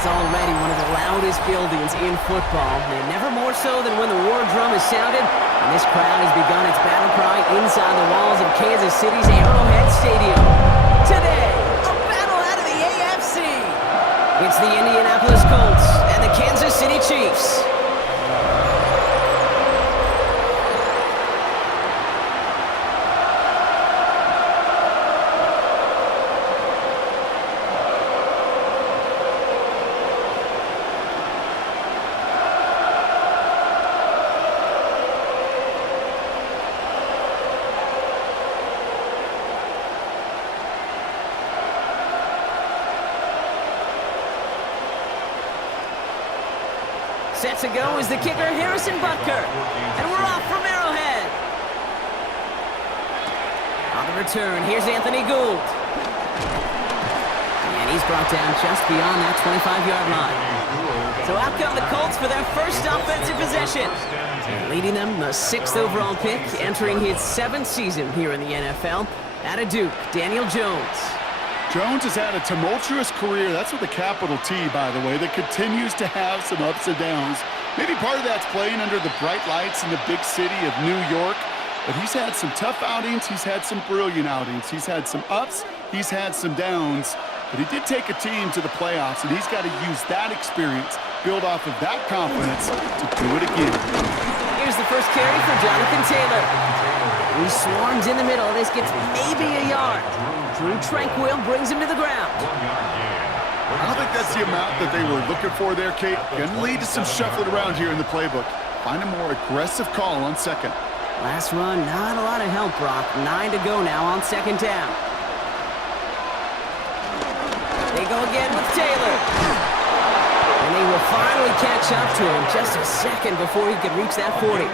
is already one of the loudest buildings in football, and never more so than when the war drum is sounded, and this crowd has begun its battle cry inside the walls of Kansas City's Arrowhead Stadium. Today, a battle out of the AFC. It's the Indianapolis Colts and the Kansas City Chiefs. Set to go is the kicker, Harrison Butker. And we're off from Arrowhead. On the return, here's Anthony Gould. And he's brought down just beyond that 25-yard line. So out come the Colts for their first offensive possession. And leading them, the 6th overall pick, entering his 7th season here in the NFL. Out of Duke, Daniel Jones. Jones has had a tumultuous career, that's with a capital T, by the way, that continues to have some ups and downs. Maybe part of that's playing under the bright lights in the big city of New York, but he's had some tough outings, he's had some brilliant outings, he's had some ups, he's had some downs, but he did take a team to the playoffs, and he's got to use that experience, build off of that confidence to do it again. Here's the first carry for Jonathan Taylor. He swarms in the middle. This gets maybe a yard. Drew Tranquill brings him to the ground. I don't think that's the amount that they were looking for there, Kate. Going to lead to some shuffling around here in the playbook. Find a more aggressive call on second. Last run, not a lot of help, Brock. 9 to go now on second down. They go again with Taylor. And they will finally catch up to him just a second before he could reach that 40.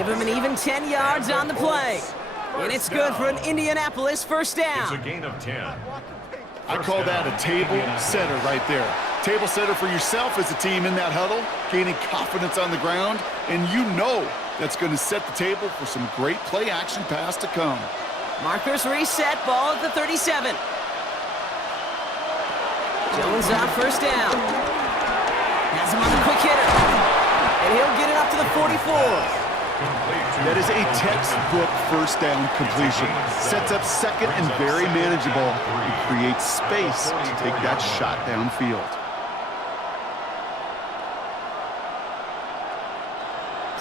Give him an even 10 yards on the play. And it's good for an Indianapolis first down. It's a gain of 10. I call that a table setter right there. Table setter for yourself as a team in that huddle, gaining confidence on the ground, and you know that's going to set the table for some great play-action pass to come. Markers reset, ball at the 37. Jones on first down. Has him on the quick hitter. And he'll get it up to the 44. That is a textbook first down completion. Sets up second and very manageable and creates space to take that shot downfield.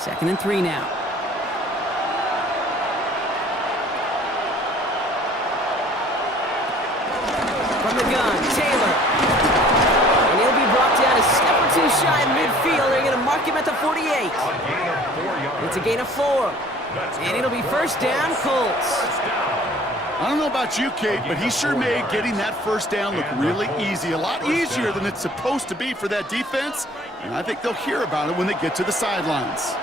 Second and 3 now. From the gun, Taylor. And he'll be brought down a step or two shy of midfield. They're going to mark him at the 48. It's a gain of 4. And it'll be first down, Colts. I don't know about you, Kate, but he sure made getting that first down look really easy. A lot easier than it's supposed to be for that defense. And I think they'll hear about it when they get to the sidelines.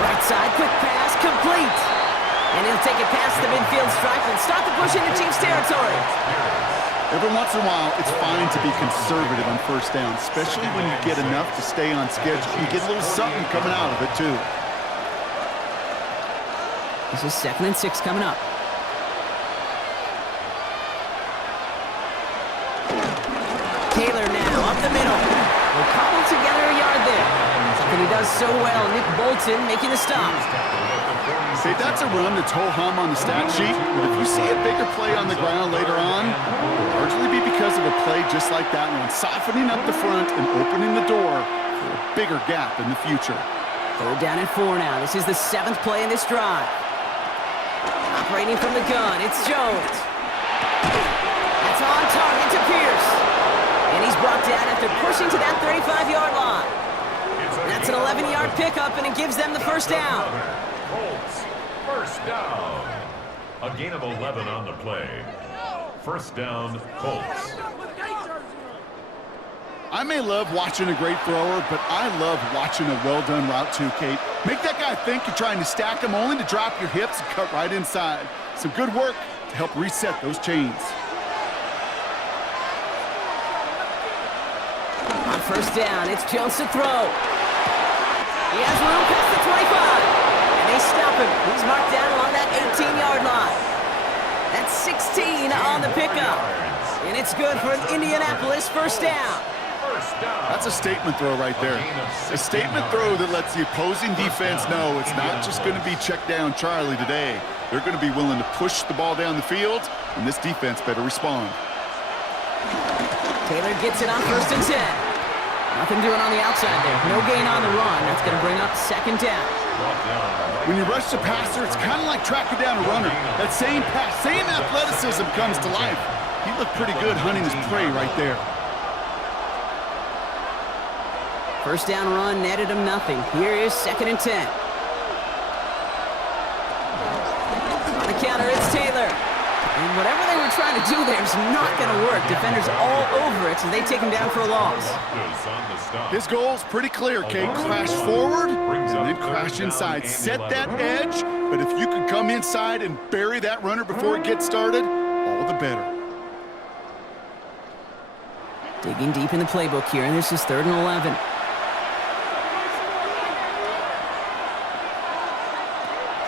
Right side, quick pass, complete. And he'll take it past the midfield stripe and start the push into Chiefs territory. Every once in a while, it's fine to be conservative on first down, especially when you get enough to stay on schedule. You get a little something coming out of it, too. This is second and 6 coming up. Taylor now, up the middle. Will cobble together a yard there. Something he does so well. Nick Bolton making the stop. See, that's a run that's ho-hum on the stat sheet, but if you see a bigger play on the ground later on, it'll largely be because of a play just like that one, softening up the front and opening the door for a bigger gap in the future. Third down at 4 now. This is the 7th play in this drive. Operating from the gun, it's Jones. That's on target to Pierce. And he's brought down after pushing to that 35-yard line. That's an 11-yard pickup, and it gives them the first down. Colts, first down. A gain of 11 on the play. First down, Colts. I may love watching a great thrower, but I love watching a well-done route too, Kate. Make that guy think you're trying to stack him only to drop your hips and cut right inside. Some good work to help reset those chains. On first down, it's Jones to throw. He has room past the 25. And they stop him. He's marked down along that 18-yard line. the pickup. And it's good for an Indianapolis first down. That's a statement throw right there. A statement throw that lets the opposing defense know it's not just going to be check down Charlie today. They're going to be willing to push the ball down the field, and this defense better respond. Taylor gets it on 1st and 10. Nothing doing on the outside there. No gain on the run. That's going to bring up 2nd down. When you rush the passer, it's kind of like tracking down a runner. That same pass, same athleticism comes to life. He looked pretty good hunting his prey right there. First down run netted him nothing. Here is 2nd and 10. On the counter, it's Taylor. And whatever they were trying to do there is not going to work. Defenders all over it, so they take him down for a loss. His goal's pretty clear, Kate. Crash forward and then crash inside. Set that edge, but if you can come inside and bury that runner before it gets started, all the better. Digging deep in the playbook here, and this is 3rd and 11.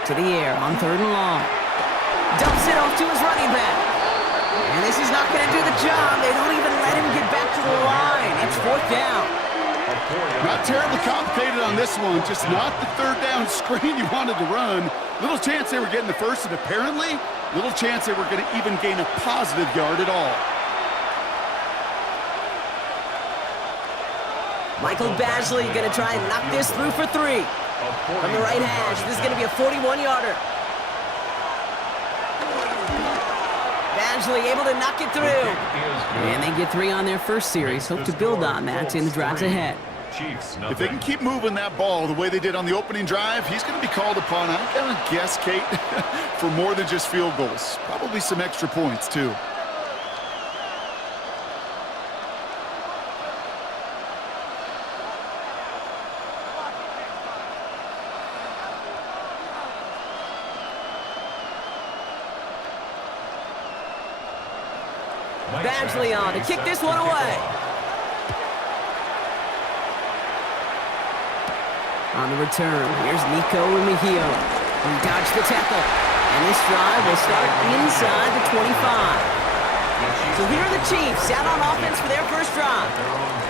To the air on 3rd and long. Dumps it off to his running back. And this is not going to do the job. They don't even let him get back to the line. It's 4th down. Not terribly complicated on this one. Just not the 3rd down screen you wanted to run. Little chance they were getting the first, and apparently little chance they were going to even gain a positive yard at all. Michael Badgley going to try and knock this through for 3. From the right hash, this is going to be a 41-yarder. Badgley able to knock it through. And they get 3 on their first series. Hope to build on that in the drives ahead. If they can keep moving that ball the way they did on the opening drive, he's going to be called upon, I'm going to guess, Kate, for more than just field goals. Probably some extra points, too. Badgley on to kick this one away. On the return, here's Nico Mejio. He dodged the tackle. And this drive will start inside the 25. So here are the Chiefs out on offense for their first drive.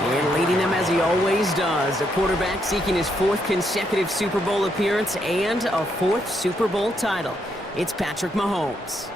And leading them as he always does. The quarterback seeking his 4th consecutive Super Bowl appearance and a 4th Super Bowl title. It's Patrick Mahomes.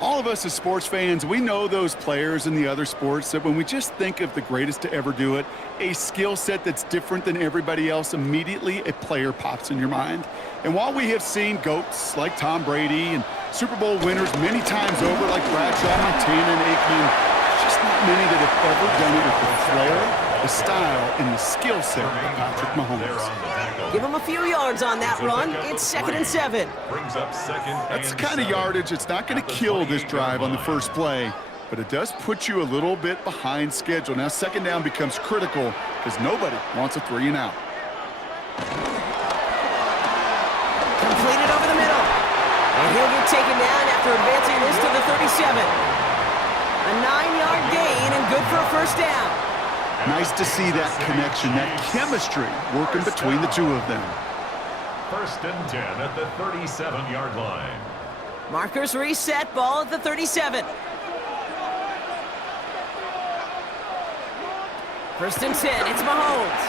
All of us as sports fans, we know those players in the other sports that when we just think of the greatest to ever do it, a skill set that's different than everybody else, immediately a player pops in your mind. And while we have seen GOATs like Tom Brady and Super Bowl winners many times over like Bradshaw, Montana, and Aikman, there's just not many that have ever done it with the flair, the style, and the skill set of Patrick Mahomes. Give him a few yards on that run. It's 2nd and 7. That's the kind of yardage that's not going to kill this drive on the first play, but it does put you a little bit behind schedule. Now 2nd down becomes critical because nobody wants a 3 and out. Completed over the middle. And he'll get taken down after advancing this to the 37. A 9-yard gain and good for a first down. Nice to see that connection, that chemistry working between the two of them. 1st and 10 at the 37-yard line. Markers reset, ball at the 37. 1st and 10, it's Mahomes.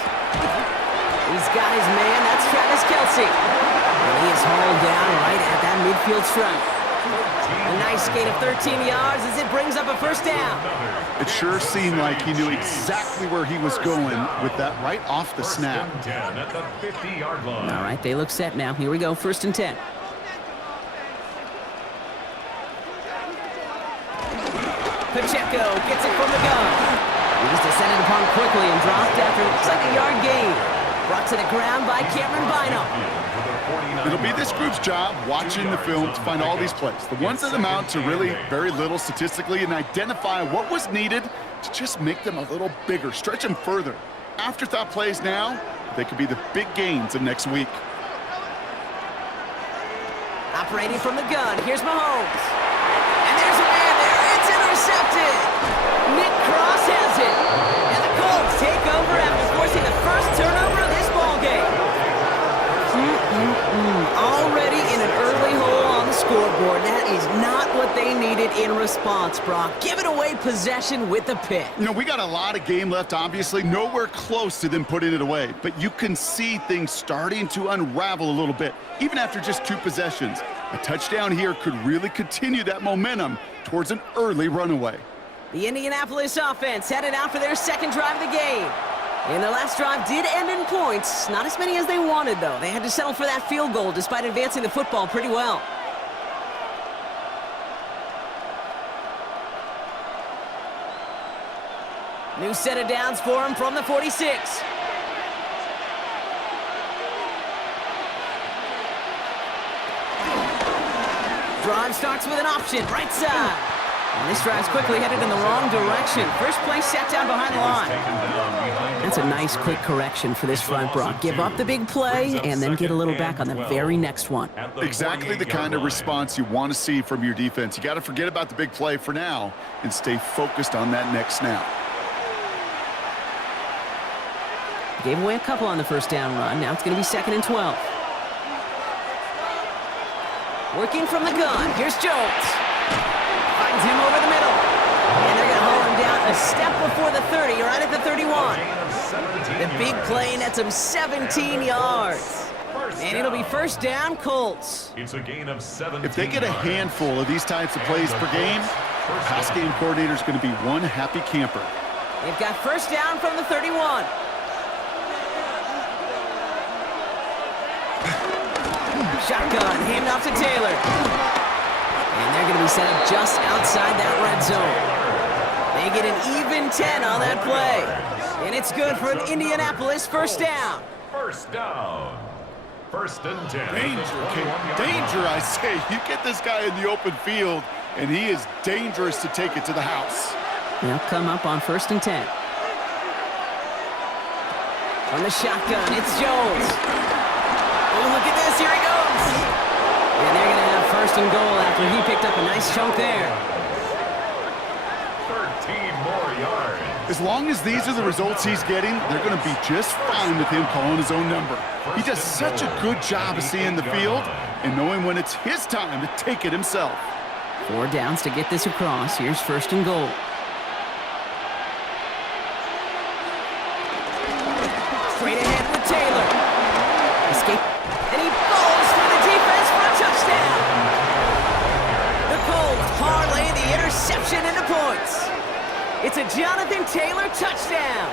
He's got his man, that's Travis Kelce. And he is hauled down right at that midfield stripe. A nice gain of 13 yards as it brings up a first down. It sure seemed like he knew exactly where he was going with that right off the snap. 1st and 10 at the 50-yard line. All right, they look set now. Here we go, 1st and 10. Pacheco gets it from the gun. He's descended upon quickly and dropped after it looks like a yard gain. Brought to the ground by Cameron Bynum. It'll be this group's job watching the film to find all these plays, the ones that amount to really very little statistically, and identify what was needed to just make them a little bigger, stretch them further. Afterthought plays now, they could be the big gains of next week. Operating from the gun, here's Mahomes. And there's a man there, it's intercepted. Nick Cross has it. And the Colts take over after forcing the first turnover of this ballgame. Already in an early hole on the scoreboard. That is not what they needed in response, Brock. Giving away possession with the pick. You know, we got a lot of game left, obviously. Nowhere close to them putting it away. But you can see things starting to unravel a little bit, even after just 2 possessions. A touchdown here could really continue that momentum towards an early runaway. The Indianapolis offense headed out for their second drive of the game. And their last drive did end in points. Not as many as they wanted, though. They had to settle for that field goal despite advancing the football pretty well. New set of downs for him from the 46. Drive starts with an option, right side. And this drive's quickly headed in the wrong direction. First play set down behind the line. That's a nice quick correction for this front, Brock. Give up the big play and then get a little back on the very next one. Exactly the kind of response you want to see from your defense. You got to forget about the big play for now and stay focused on that next snap. Gave away a couple on the first down run. Now it's going to be 2nd and 12. Working from the gun. Here's Jones. Finds him over the middle. And they're going to haul him down a step before the 30, right at the 31. The big play nets him 17 yards. And it'll be first down, Colts. It's a gain of 17. If they get a handful of these types of plays per game, pass game coordinator's going to be one happy camper. They've got first down from the 31. Shotgun, hand off to Taylor. And they're going to be set up just outside that red zone. They get an even 10 on that play. And it's good for an Indianapolis first down. First down. 1st and 10. Danger, I say. You get this guy in the open field, and he is dangerous to take it to the house. They'll come up on 1st and 10. From the shotgun, it's Jones. Oh, look at this. Here he goes. And they're going to have 1st and goal after he picked up a nice chunk there. 13 more yards. As long as these are the results he's getting, they're going to be just fine with him calling his own number. He does such a good job of seeing the field and knowing when it's his time to take it himself. 4 downs to get this across. Here's 1st and goal. Straight ahead with Taylor. Escape. And he falls through the defense for a touchdown. The Colts parlay the interception into points. It's a Jonathan Taylor touchdown.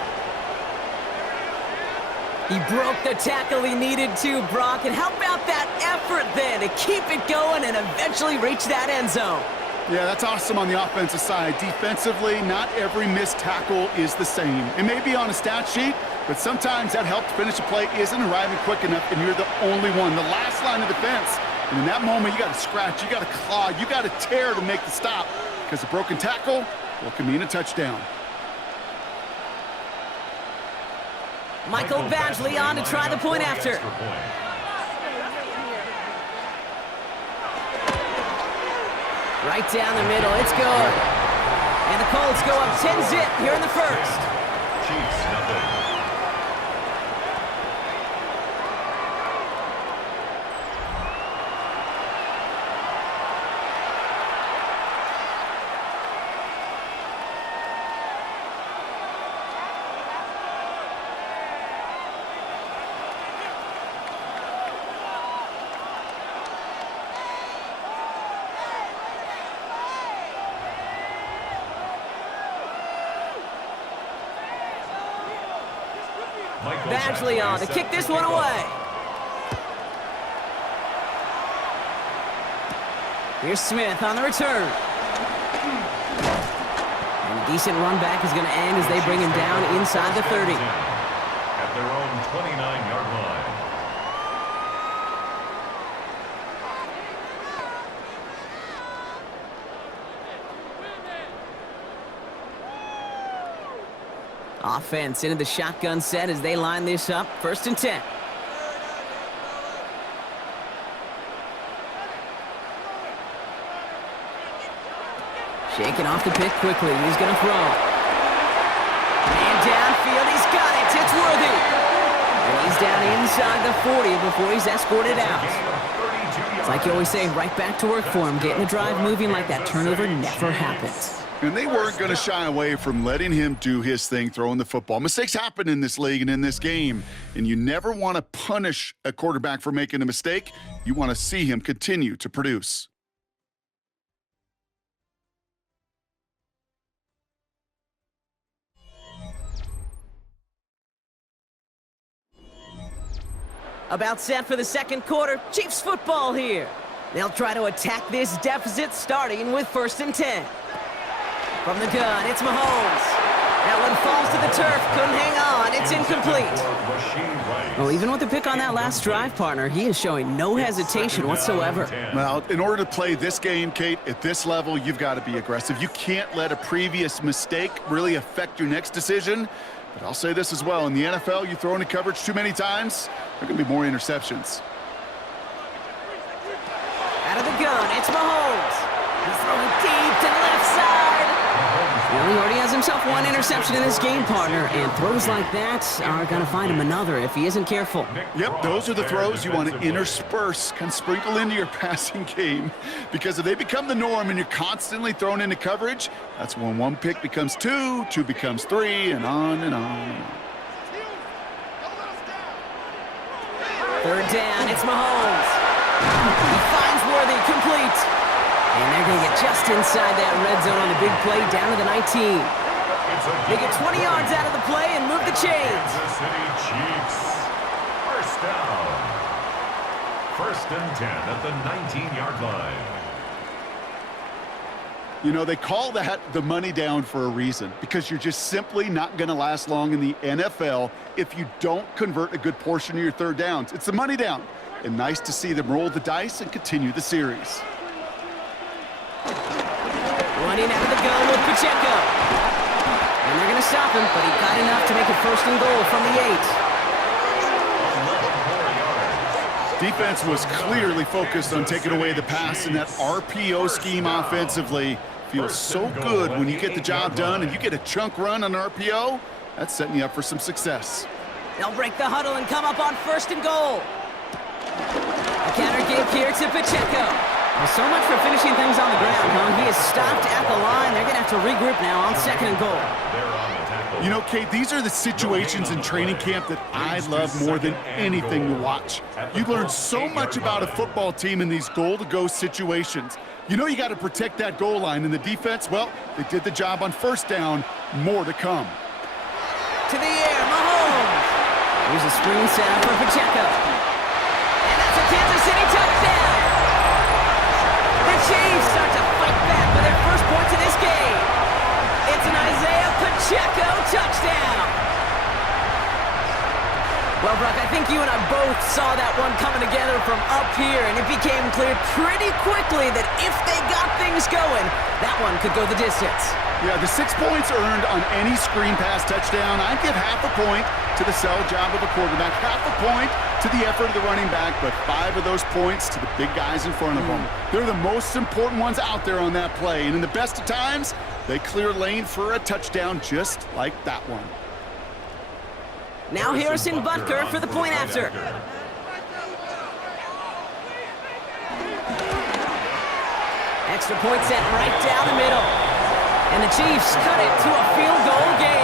He broke the tackle he needed to, Brock. And how about that effort then to keep it going and eventually reach that end zone? Yeah, that's awesome on the offensive side. Defensively, not every missed tackle is the same. It may be on a stat sheet, but sometimes that help to finish a play isn't arriving quick enough, and you're the only one, the last line of defense. And in that moment, you got to scratch, you got to claw, you got to tear to make the stop, because a broken tackle, well, can mean a touchdown. Michael Badgley on to try the point after. Right down the middle, it's good. And the Colts go up 10-zip here in the first. Chiefs, nothing. Badgley on to kick this one away. Here's Smith on the return. And a decent run back is going to end as they bring him down inside the 30. At their own 29-yard line. Offense into the shotgun set as they line this up. 1st and 10. Shaking off the pick quickly. He's going to throw. And downfield, he's got it. It's Worthy. And He's down inside the 40 before he's escorted out. It's like you always say, right back to work for him, getting the drive moving like that turnover never happens. And they weren't going to shy away from letting him do his thing, throwing the football. Mistakes happen in this league and in this game, and you never want to punish a quarterback for making a mistake. You want to see him continue to produce. About set for the second quarter, Chiefs football here. They'll try to attack this deficit starting with 1st and 10. From the gun, it's Mahomes. That one falls to the turf, couldn't hang on, it's incomplete. Well, even with the pick on that last drive, partner, he is showing no hesitation whatsoever. Well, in order to play this game, Kate, at this level, you've got to be aggressive. You can't let a previous mistake really affect your next decision. But I'll say this as well, in the NFL, you throw into coverage too many times, there are going to be more interceptions. Out of the gun, it's Mahomes. He's throwing deep to the left side. Well, he already has himself one interception in this game, partner, and throws like that are going to find him another if he isn't careful. Yep, those are the throws you want to intersperse, kind of sprinkle into your passing game, because if they become the norm and you're constantly thrown into coverage, that's when one pick becomes two, two becomes three, and on and on and on. 3rd down, it's Mahomes. He finds Worthy, complete. And they're going to get just inside that red zone on the big play down to the 19. They get 20 yards out of the play and move the chains. Kansas City Chiefs. 1st down. 1st and 10 at the 19-yard line. You know, they call that the money down for a reason, because you're just simply not going to last long in the NFL if you don't convert a good portion of your 3rd downs. It's the money down. And nice to see them roll the dice and continue the series. Running out of the gun with Pacheco. And they're going to stop him, but he got enough to make it 1st and goal from the 8. Defense was clearly focused on taking away the pass, and that RPO scheme offensively feels so good when you get the job done and you get a chunk run on RPO. That's setting you up for some success. They'll break the huddle and come up on 1st and goal. A counter give here to Pacheco. Well, so much for finishing things on the ground, huh? He is stopped at the line. They're going to have to regroup now on 2nd and goal. You know, Kate, these are the situations in training camp that I love more than anything to watch. You learn so much about a football team in these goal-to-go situations. You know you got to protect that goal line, and the defense, well, they did the job on 1st down. More to come. To the air, Mahomes. Here's a screen set up for Pacheco. And that's a Kansas City touchdown. The Chiefs start to fight back with their 1st points of this game. It's an Isaiah Pacheco touchdown. Well, Brock, I think you and I both saw that one coming together from up here, and it became clear pretty quickly that if they got things going, that one could go the distance. Yeah, the 6 points earned on any screen pass touchdown, I'd give half a point to the sell job of a quarterback, half a point to the effort of the running back, but 5 of those points to the big guys in front of them. They're the most important ones out there on that play, and in the best of times, they clear lane for a touchdown just like that one. Now Harrison Butker for the point after. Extra point set right down the middle. And the Chiefs cut it to a field goal game.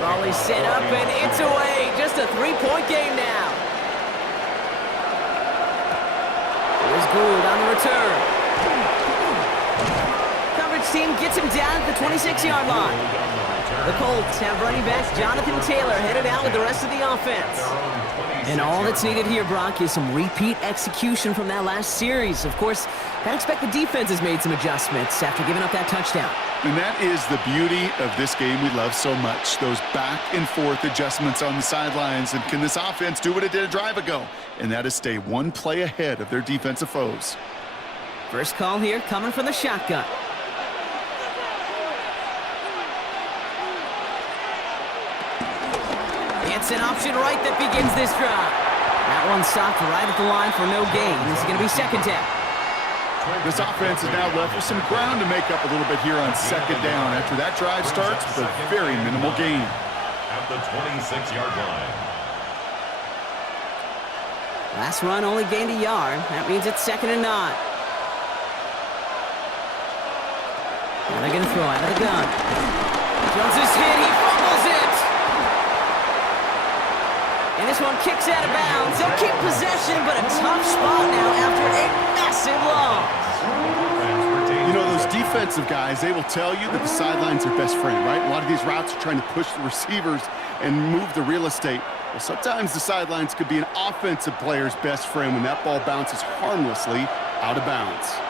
Volley set up and it's away. Just a 3-point game now. Here's Gould on the return. Coverage team gets him down at the 26-yard line. The Colts have running back Jonathan Taylor headed out with the rest of the offense. And all that's needed here, Brock, is some repeat execution from that last series. Of course, I expect the defense has made some adjustments after giving up that touchdown. And that is the beauty of this game we love so much, those back and forth adjustments on the sidelines. And can this offense do what it did a drive ago? And that is stay one play ahead of their defensive foes. First call here coming from the shotgun. It's an option right that begins this drive. That one stopped right at the line for no gain. This is going to be second down. This offense is now left with some ground to make up a little bit here on second down after that drive starts with a very minimal gain. At the 26-yard line. Last run only gained a yard. That means it's 2nd and 9. Now they're going to throw out of the gun. Jones is hit. He fumbles it. And this one kicks out of bounds. They'll keep possession, but a tough spot now after a massive loss. You know, those defensive guys, they will tell you that the sidelines are best friend, right? A lot of these routes are trying to push the receivers and move the real estate. Well, sometimes the sidelines could be an offensive player's best friend when that ball bounces harmlessly out of bounds.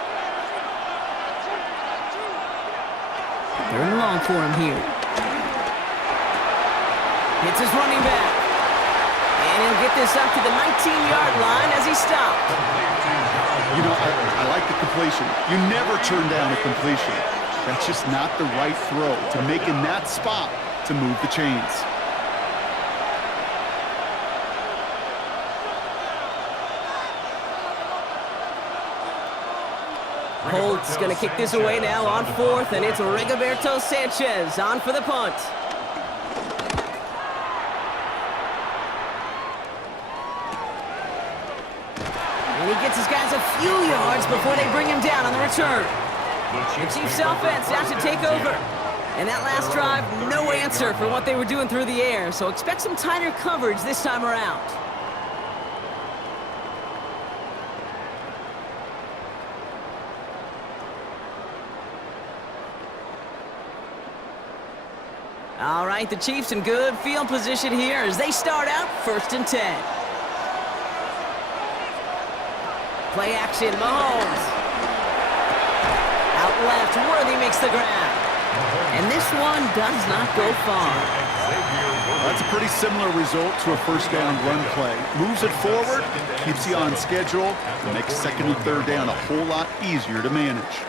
3rd and long for him here. Hits his running back. And he'll get this up to the 19-yard line as he stopped. You know, I like the completion. You never turn down a completion. That's just not the right throw to make in that spot to move the chains. Colts going to kick this away now on 4th, and it's Rigoberto Sanchez on for the punt. And he gets his guys a few yards before they bring him down on the return. The Chiefs offense out to take over. And that last drive, no answer for what they were doing through the air, so expect some tighter coverage this time around. All right, the Chiefs in good field position here as they start out 1st and 10. Play action, Mahomes. Out left, Worthy makes the grab. And this one does not go far. That's a pretty similar result to a first down run play. Moves it forward, keeps you on schedule, and makes 2nd and 3rd down a whole lot easier to manage.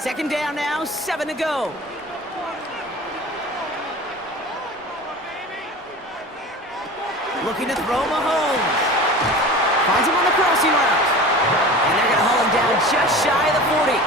2nd down now, 7 to go. Looking to throw Mahomes. Finds him on the crossing route. And they're going to haul him down just shy of the 40.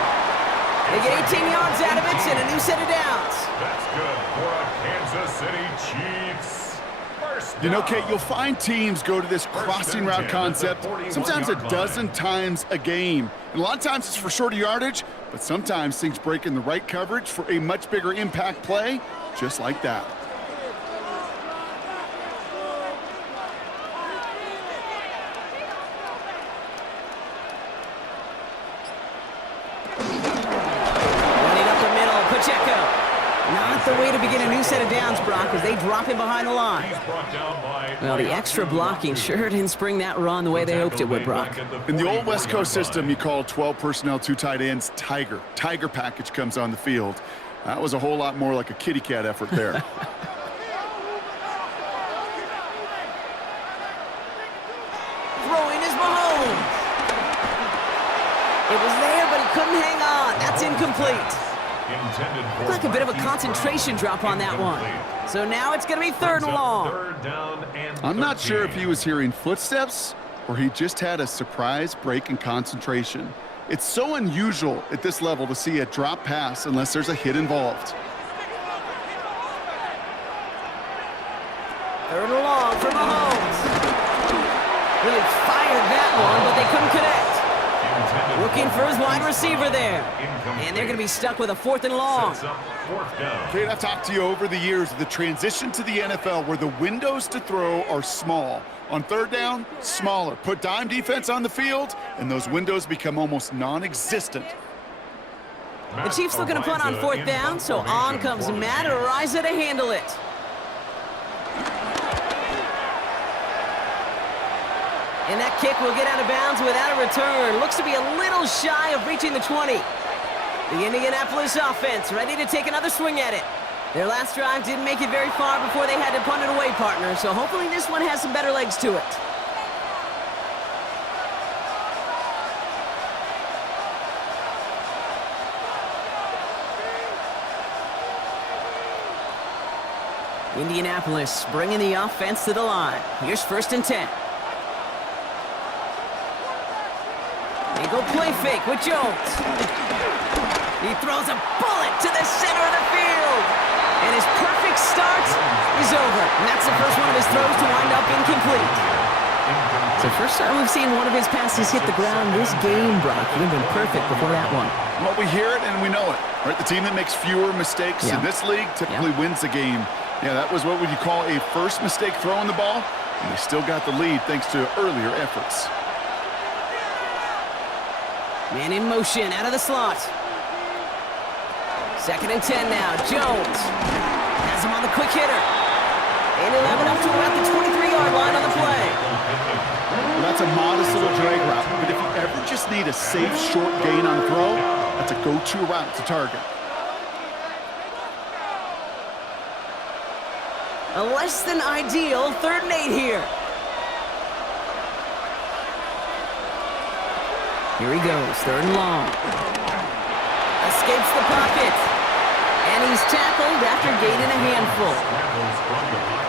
They get 18 yards out of it and a new set of downs. That's good for a Kansas City Chiefs. First You know, down. Kate, you'll find teams go to this crossing route concept sometimes a dozen times a game. And a lot of times it's for shorter yardage, but sometimes things break in the right coverage for a much bigger impact play, just like that. Not the way to begin a new set of downs, Brock, as they drop him behind the line. Well, the extra blocking sure didn't spring that run the way they hoped it would, Brock. In the old West Coast system, you call 12 personnel, 2 tight ends, Tiger. Tiger package comes on the field. That was a whole lot more like a kitty cat effort there. Throwing is Mahomes. It was there, but he couldn't hang on. That's incomplete. Looked like a bit of a concentration drop on that one. So now it's going to be 3rd and long. I'm not sure if he was hearing footsteps or he just had a surprise break in concentration. It's so unusual at this level to see a drop pass unless there's a hit involved. 3rd and long for Mahomes. Really fired that one, but they couldn't connect. Looking for his wide receiver there. And they're going to be stuck with a 4th and long. Kate, I've talked to you over the years of the transition to the NFL where the windows to throw are small. On 3rd down, smaller. Put dime defense on the field, and those windows become almost non-existent. The Chiefs looking to punt on 4th down, so on comes Matt Araiza to handle it. And that kick will get out of bounds without a return. Looks to be a little shy of reaching the 20. The Indianapolis offense ready to take another swing at it. Their last drive didn't make it very far before they had to punt it away, partner. So hopefully this one has some better legs to it. Indianapolis bringing the offense to the line. Here's 1st and 10. They go play fake with Jones. He throws a bullet to the center of the field. And his perfect start is over. And that's the first one of his throws to wind up incomplete. It's the first time we've seen one of his passes hit the ground this game, Brock. He'd been perfect before that one. Well, we hear it and we know it. Right? The team that makes fewer mistakes in this league typically wins the game. Yeah, that was what would you call a first mistake throwing the ball. And they still got the lead thanks to earlier efforts. Man in motion out of the slot. 2nd and 10 now. Jones has him on the quick hitter. And he'll have it up to about the 23-yard line on the play. Well, that's a modest little drag route. But if you ever just need a safe, short gain on a throw, that's a go-to route to target. A less than ideal 3rd and 8 here. Here he goes, 3rd and long. Escapes the pocket. And he's tackled after gaining a handful.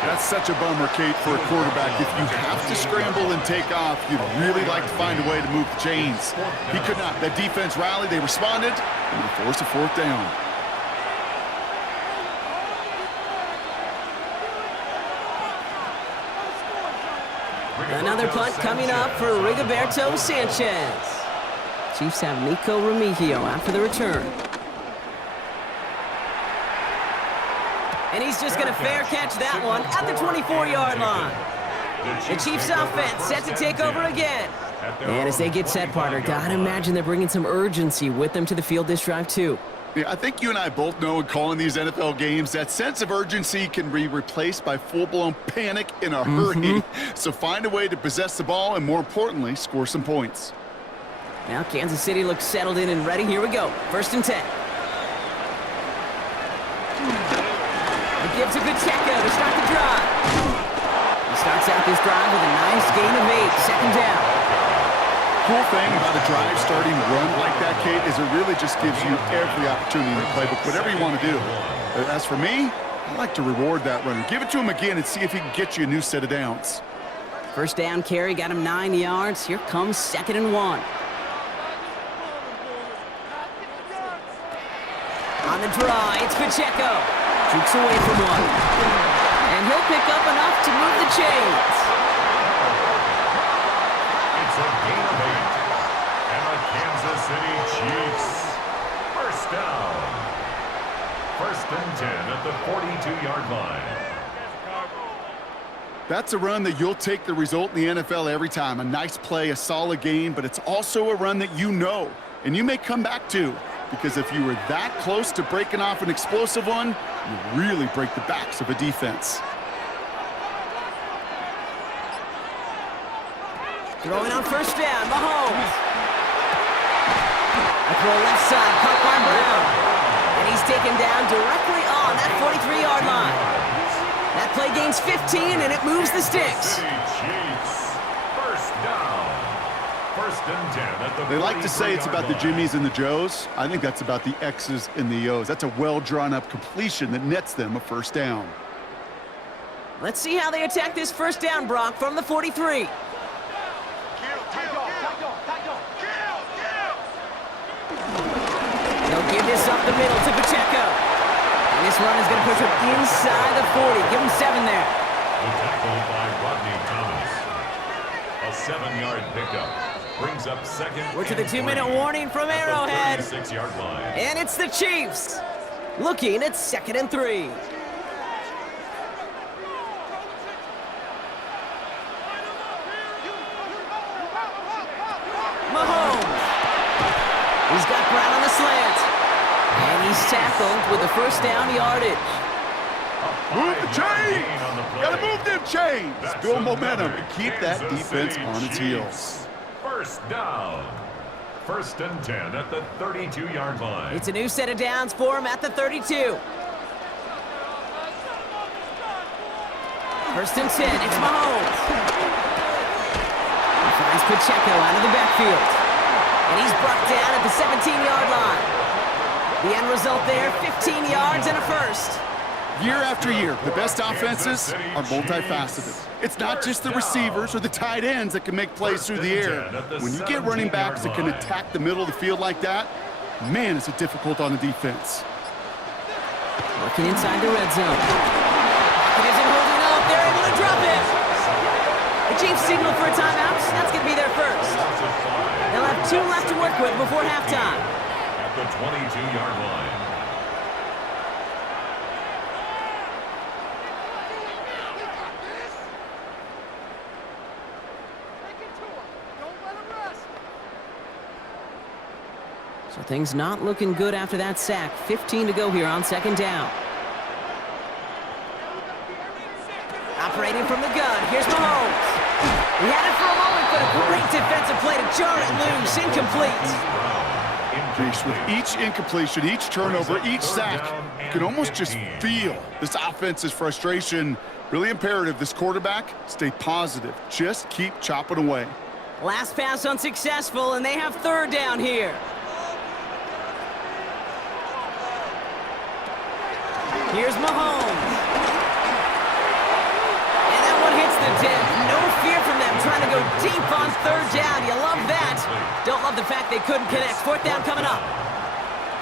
That's such a bummer, Kate, for a quarterback. If you have to scramble and take off, you'd really like to find a way to move the chains. He could not. That defense rallied, they responded, and they forced a 4th down. Another punt coming up for Rigoberto Sanchez. Chiefs have Nico Remigio out for the return. And he's just going to fair catch that one at the 24-yard line. The Chiefs offense set to take over again. And as they get set, partner, gotta imagine they're bringing some urgency with them to the field this drive too. Yeah, I think you and I both know in calling these NFL games, that sense of urgency can be replaced by full-blown panic in a hurry. So find a way to possess the ball and, more importantly, score some points. Now Kansas City looks settled in and ready. Here we go. 1st and 10. He gives a good check out to start the drive. He starts out this drive with a nice gain of 8. 2nd down. Cool thing about a drive starting run like that, Kate, is it really just gives you every opportunity in the playbook, whatever you want to do. As for me, I like to reward that runner. Give it to him again and see if he can get you a new set of downs. 1st down carry, got him 9 yards. Here comes 2nd and 1. On the draw, it's Pacheco. Jukes away from one. And he'll pick up enough to move the chains. It's a gain of 8. And the Kansas City Chiefs. 1st down. 1st and 10 at the 42-yard line. That's a run that you'll take the result in the NFL every time. A nice play, a solid gain, but it's also a run that you know, and you may come back to. Because if you were that close to breaking off an explosive one, you really break the backs of a defense. Throwing on 1st down, Mahomes. A throw left side, caught by Brown. And he's taken down directly on that 43-yard line. That play gains 15, and it moves the sticks. Chiefs. 1st down. 1st and 10 at the They like to say it's about the Jimmies and the Joes. I think that's about the X's and the O's. That's a well-drawn-up completion that nets them a 1st down. Let's see how they attack this 1st down, Brock, from the 43. They'll give this up the middle to Pacheco. And this run is going to push him inside the 40. Give him 7 there. The tackle by Rodney Thomas. A 7-yard pickup. Brings up 2nd. We're to the 2-minute warning from Arrowhead. 36-yard line. And it's the Chiefs looking at 2nd and 3. Mahomes. He's got Brown on the slant. And he's tackled with the 1st down yardage. Move the chains! Gotta move them chains! Build momentum and keep that defense on its heels. First down. First and 10 at the 32-yard line. It's a new set of downs for him at the 32. First and 10, it's Mahomes. He finds Pacheco out of the backfield. And he's brought down at the 17-yard line. The end result there, 15 yards and a first. Year after year, the best offenses are multifaceted. It's not just the receivers or the tight ends that can make plays through the air. When you get running backs that can attack the middle of the field like that, man, is it difficult on the defense. Working inside the red zone. It isn't holding up. They're able to drop it. The Chiefs signal for a timeout. That's going to be their first. They'll have 2 left to work with before halftime. At the 22-yard line. So things not looking good after that sack. 15 to go here on second down. Operating from the gun, here's Mahomes. He had it for a moment, but a great defensive play to jar it loose. Incomplete. With each incompletion, each turnover, each sack, you can almost just feel this offense's frustration. Really imperative this quarterback stay positive. Just keep chopping away. Last pass unsuccessful, and they have third down here. Here's Mahomes. And that one hits the deck. No fear from them trying to go deep on third down. You love that. Don't love the fact they couldn't connect. Fourth down coming up.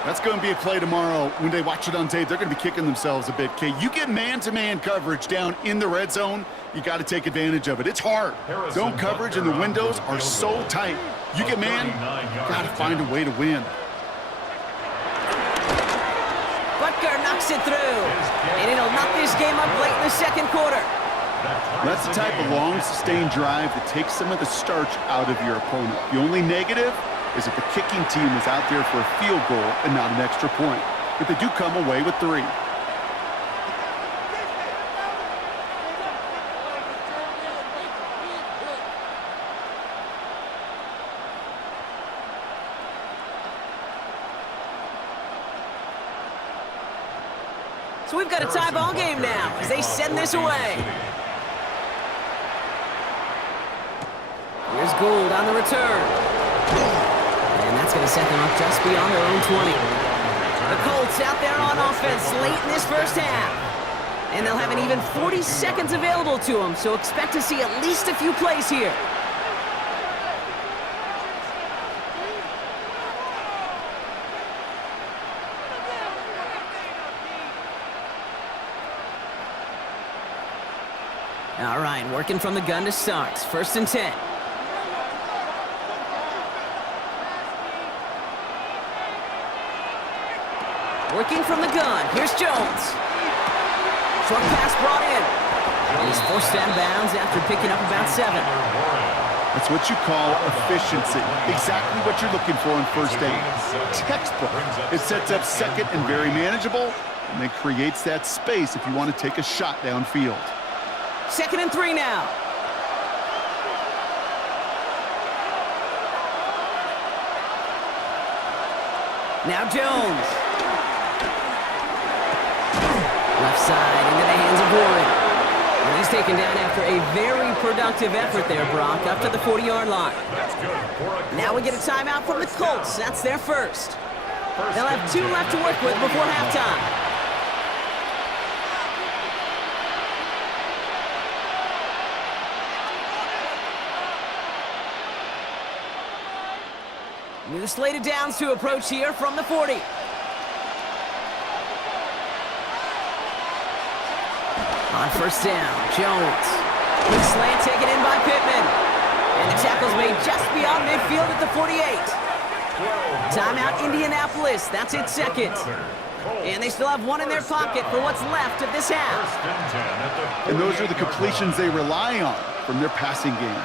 That's going to be a play tomorrow. When they watch it on tape, they're going to be kicking themselves a bit, Kay. You get man-to-man coverage down in the red zone, you got to take advantage of it. It's hard. Zone coverage and the windows are so tight. You get man, you got to find a way to win. Butker knocks it through, and it'll knock this game up late in the second quarter. That's the type of long, sustained drive that takes some of the starch out of your opponent. The only negative is if the kicking team is out there for a field goal and not an extra point. But they do come away with 3. So we've got a tie ball game now as they send this away. Here's Gould on the return. And that's going to set them up just beyond their own 20. The Colts out there on offense late in this first half. And they'll have an even 40 seconds available to them, so expect to see at least a few plays here. All right, working from the gun to start. First and 10. Working from the gun. Here's Jones. Short pass brought in. And he's forced out of bounds after picking up about 7. That's what you call efficiency. Exactly what you're looking for in first down. Textbook. It sets up second and very manageable, and then creates that space if you want to take a shot downfield. Second and 3 now. Now Jones. Left side into the hands of Warren. And he's taken down after a very productive effort there, Brock, up to the 40-yard line. Now we get a timeout from the Colts. That's their first. They'll have 2 left to work with before halftime. New slated downs to approach here from the 40. On first down, Jones. Quick slant taken in by Pittman. And the tackle's made just beyond midfield at the 48. Timeout Indianapolis, that's its second. And they still have 1 in their pocket for what's left of this half. And those are the completions they rely on from their passing game.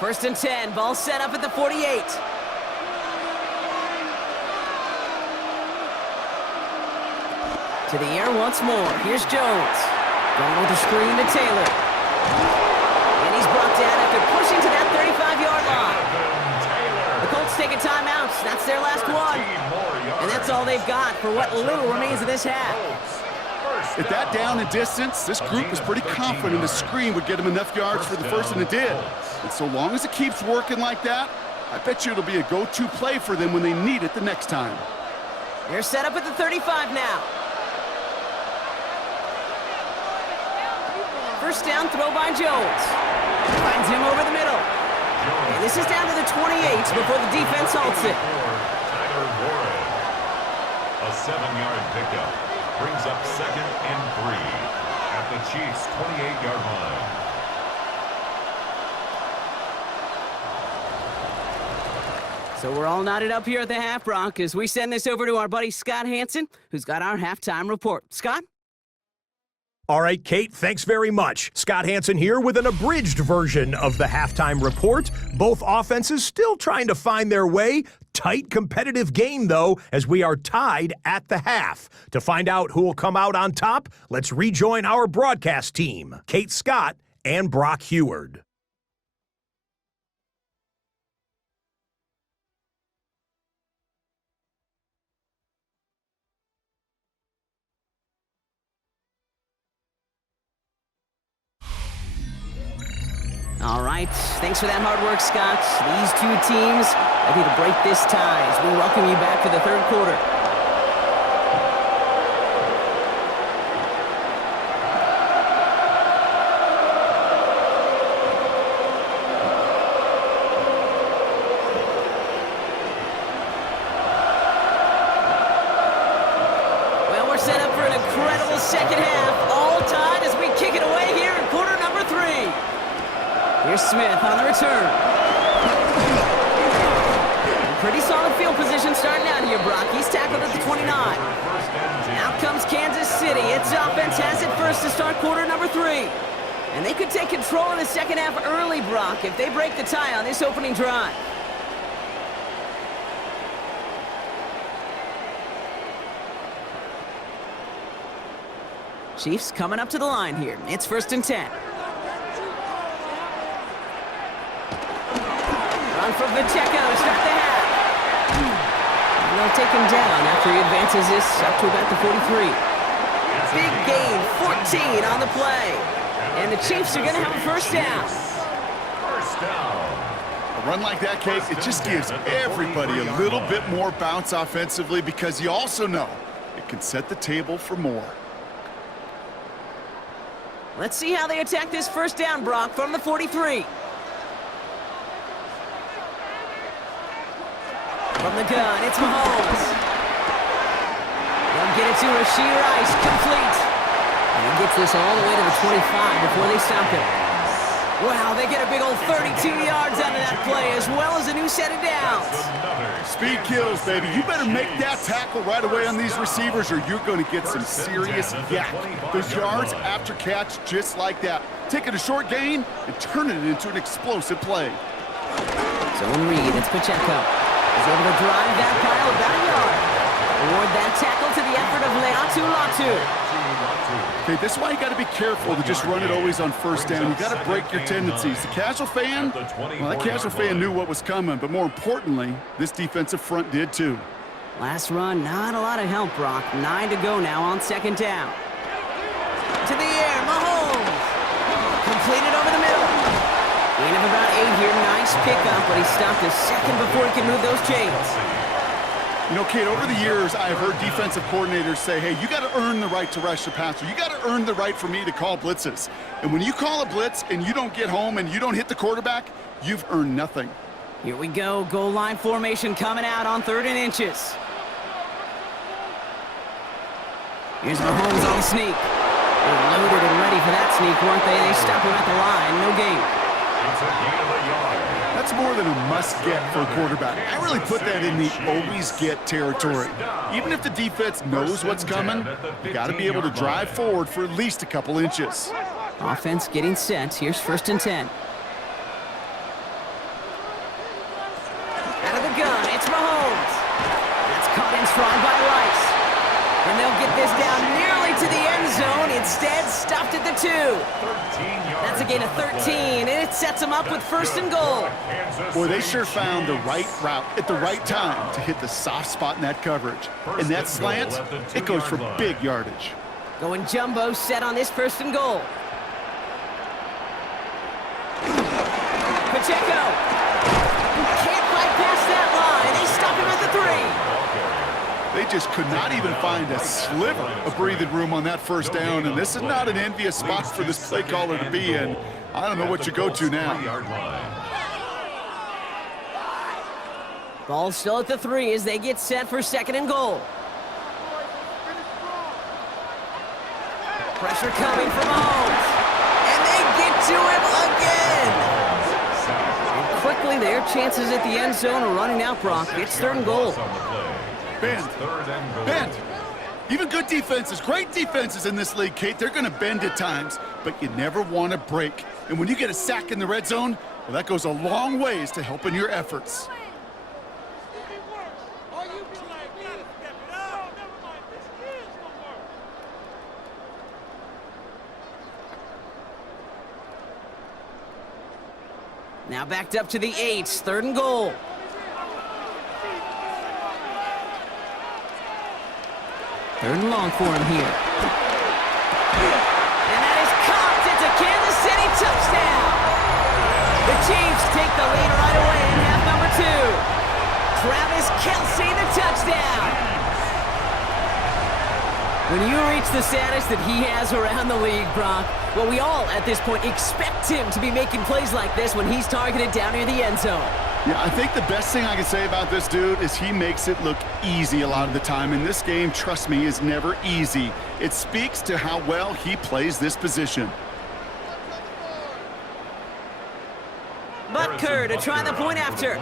First and 10, ball set up at the 48. To the air once more. Here's Jones. Going with the screen to Taylor. And he's brought down after pushing to that 35-yard line. The Colts take a timeout. That's their last one. And that's all they've got for what little remains of this half. At that down and distance, this group was pretty confident the screen would get him enough yards for the first, and it did. And so long as it keeps working like that, I bet you it'll be a go-to play for them when they need it the next time. They're set up at the 35 now. First down throw by Jones. Finds him over the middle. And this is down to the 28 before the defense halts it. A 7-yard pickup brings up 2nd and 3 at the Chiefs' 28-yard line. So we're all knotted up here at the half, Brock, as we send this over to our buddy Scott Hansen, who's got our halftime report. Scott? All right, Kate, thanks very much. Scott Hansen here with an abridged version of the halftime report. Both offenses still trying to find their way. Tight, competitive game, though, as we are tied at the half. To find out who will come out on top, let's rejoin our broadcast team, Kate Scott and Brock Heward. All right, thanks for that hard work, Scott. These two teams ready to break this tie as we welcome you back for the third quarter. Well, we're set up for an incredible second half, all tied as we kick it away here in quarter number 3. Here's Smith on the return. Pretty solid field position starting out here, Brock. He's tackled at the 29. Out comes Kansas City. Its offense has it first to start quarter number 3. And they could take control of the second half early, Brock, if they break the tie on this opening drive. Chiefs coming up to the line here. It's 1st and 10. From Pacheco to start the half. And they'll take him down after he advances this up to about the 43. Big gain, 14 on the play. And the Chiefs are going to have a first down. A run like that, Kate, it just gives everybody a little bit more bounce offensively because you also know it can set the table for more. Let's see how they attack this first down, Brock, from the 43. From the gun, it's Mahomes. They'll get it to Rashee Rice, complete. And he gets this all the way to the 25 before they stop him. Wow, they get a big old 32 yards out of that play, as well as a new set of downs. Speed kills, baby. You better make that tackle right away on these receivers, or you're going to get some serious yak. Those yards after catch, just like that. Taking a short gain and turning it into an explosive play. Zone read, it's Pacheco. He's able to drive that pile about a yard. Award that tackle to the effort of Leatu Latu. Okay, this is why you got to be careful to just run it always on first down. You got to break your tendencies. The casual fan, well, that casual fan knew what was coming, but more importantly, this defensive front did too. Last run, not a lot of help, Brock. 9 to go now on second down. To the air, Mahomes. Completed over the middle. Gain of about 8 here. Nice pickup, but he stopped a second before he could move those chains. You know, Kate, over the years, I've heard defensive coordinators say, hey, you got to earn the right to rush the passer. You got to earn the right for me to call blitzes. And when you call a blitz and you don't get home and you don't hit the quarterback, you've earned nothing. Here we go. Goal line formation coming out on 3rd and inches. Here's Mahomes on the sneak. They're loaded and ready for that sneak, weren't they? They stop him at the line. No gain. It's a gain of a yard. That's more than a must-get for a quarterback. I really put that in the always-get territory. Even if the defense knows what's coming, you got to be able to drive forward for at least a couple inches. Offense getting set. Here's 1st and 10. Out of the gun, it's Mahomes. That's caught in stride by Rice. And they'll get this down nearly to the end zone. Instead, stopped at the 2. That's a gain of 13, and it sets them up with 1st and goal. Boy, they sure found the right route at the right time to hit the soft spot in that coverage. And that slant, it goes for big yardage. Going jumbo set on this 1st and goal. Pacheco. Can't bypass that line. They stop him at the 3. They just could not even find a sliver of breathing room on that 1st down, and this is not an envious spot for this play caller to be in. I don't know what you go to now. Ball still at the 3 as they get set for 2nd and goal. Pressure coming from Mahomes. And they get to him again. And quickly, their chances at the end zone are running out, Brock. It's 3rd and goal. Bend. Even good defenses, great defenses in this league, Kate, they're going to bend at times, but you never want to break. And when you get a sack in the red zone, well, that goes a long ways to helping your efforts. Now backed up to the 8, 3rd and goal. Third and long for him here. And that is caught. It's a Kansas City touchdown. The Chiefs take the lead right away in half number 2. Travis Kelce, the touchdown. When you reach the status that he has around the league, Brock, well, we all at this point expect him to be making plays like this when he's targeted down near the end zone. Yeah, I think the best thing I can say about this dude is he makes it look easy a lot of the time. And this game, trust me, is never easy. It speaks to how well he plays this position. Butker to try the point after.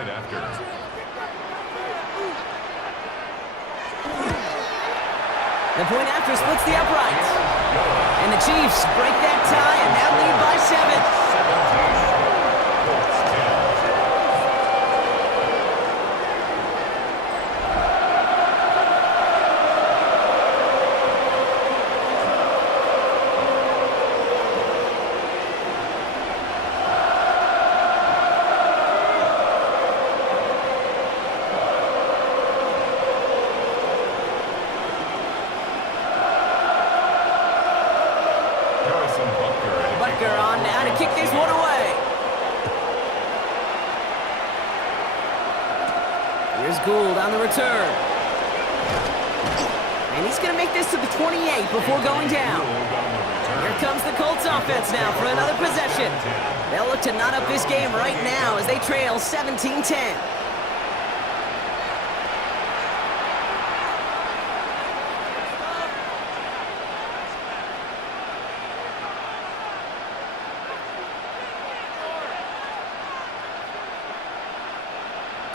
The point after splits the uprights. And the Chiefs break that tie and now lead by 7. Butker on now to kick this one away. Here's Gould on the return. And he's going to make this to the 28 before going down. Here comes the Colts offense now for another possession. They'll look to knot up this game right now as they trail 17-10.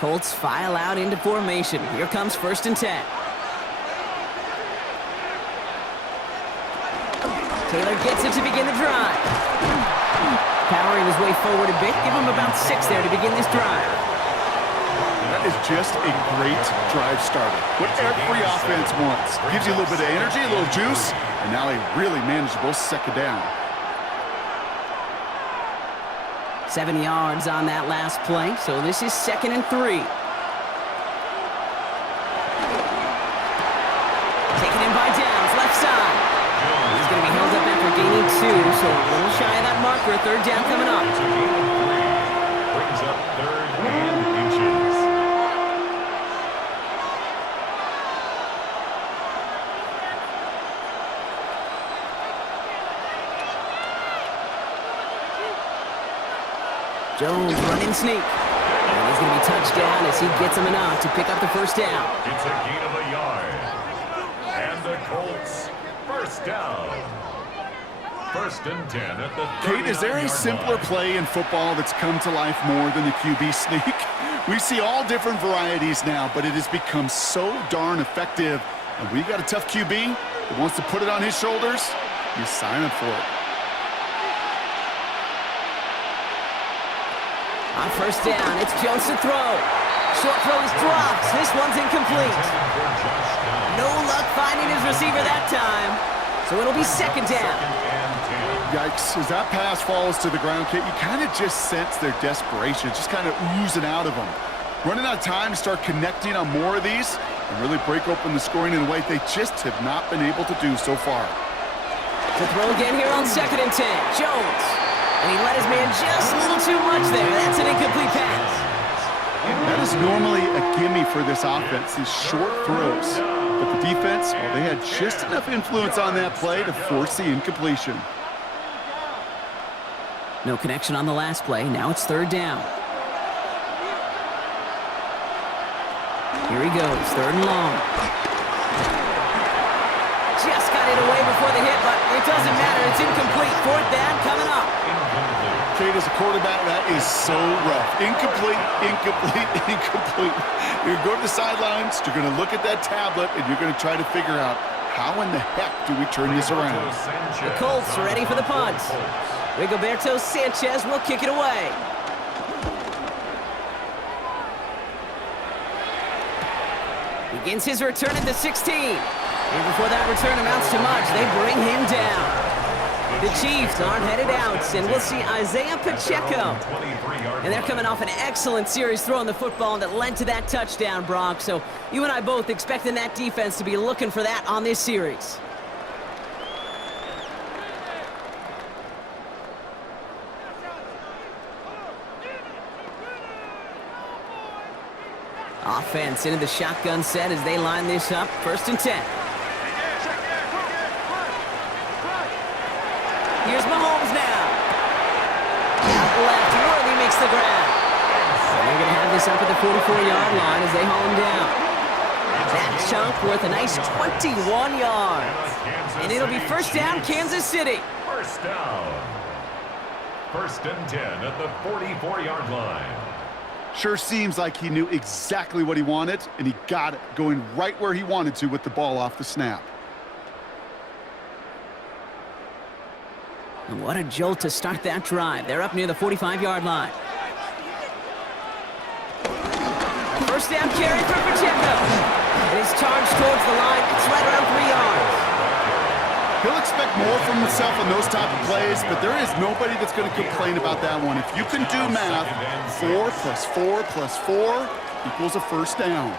Colts file out into formation. Here comes 1st and 10. Taylor gets it to begin the drive. Powering his way forward a bit. Give him about 6 there to begin this drive. That is just a great drive starter. What every offense wants. Gives you a little bit of energy, a little juice, and now a really manageable 2nd down. 7 yards on that last play, so this is 2nd and 3. Taken in by Downs, left side. He's going to be held up after gaining 2, so a little shy of that marker. 3rd down coming up. Brings up 3rd and inches. Jones running sneak. And he's going to be touched down as he gets him enough to pick up the 1st down. It's a gain of a yard. And the Colts, 1st down. 1st and 10 at the 39-yard line. Kate, is there a simpler play in football that's come to life more than the QB sneak? We see all different varieties now, but it has become so darn effective. And when you got a tough QB that wants to put it on his shoulders, you sign up for it. On 1st down, it's Jones to throw. Short throw is dropped. This one's incomplete. No luck finding his receiver that time. So it'll be second down. Yikes, as that pass falls to the ground, Kate, you kind of just sense their desperation. It's just kind of oozing out of them. Running out of time to start connecting on more of these and really break open the scoring in a way they just have not been able to do so far. To throw again here on 2nd and 10. Jones. And he let his man just a little too much there. That's an incomplete pass. That is normally a gimme for this offense, these short throws. But the defense, well, they had just enough influence on that play to force the incompletion. No connection on the last play. Now it's 3rd down. Here he goes, 3rd and long. Just got it away before the hit, but it doesn't matter. It's incomplete. 4th down coming up. Kate, as a quarterback, that is so rough. Incomplete, incomplete, incomplete. You're going to go to the sidelines, you're going to look at that tablet, and you're going to try to figure out how in the heck do we turn this around. The Colts are ready for the punt. Rigoberto Sanchez will kick it away. Begins his return at the 16. And before that return amounts to much, they bring him down. The Chiefs aren't headed out, and we'll see Isaiah Pacheco. And they're coming off an excellent series throwing the football that led to that touchdown, Brock. So you and I both expecting that defense to be looking for that on this series. Offense into the shotgun set as they line this up. 1st and 10. Here's Mahomes now. Out left, Worthy makes the grab. And they're going to have this up at the 44-yard line as they haul him down. That chunk worth a nice 21 yards. And it'll be 1st down, Kansas City. 1st down. 1st and 10 at the 44-yard line. Sure seems like he knew exactly what he wanted, and he got it, going right where he wanted to with the ball off the snap. And what a jolt to start that drive. They're up near the 45-yard line. 1st down carry for Pacheco. And he's charged towards the line. It's right around 3 yards. He'll expect more from himself on those type of plays, but there is nobody that's going to complain about that one. If you can do math, 4 plus 4 plus 4 equals a 1st down.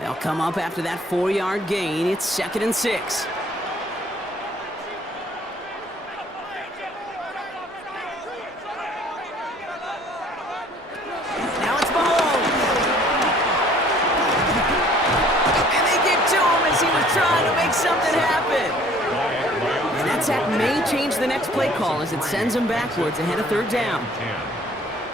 They'll come up after that 4-yard gain. It's 2nd and 6. Now it's Mahomes. And they get to him as he was trying to make something happen. And that sack may change the next play call as it sends him backwards ahead of 3rd down.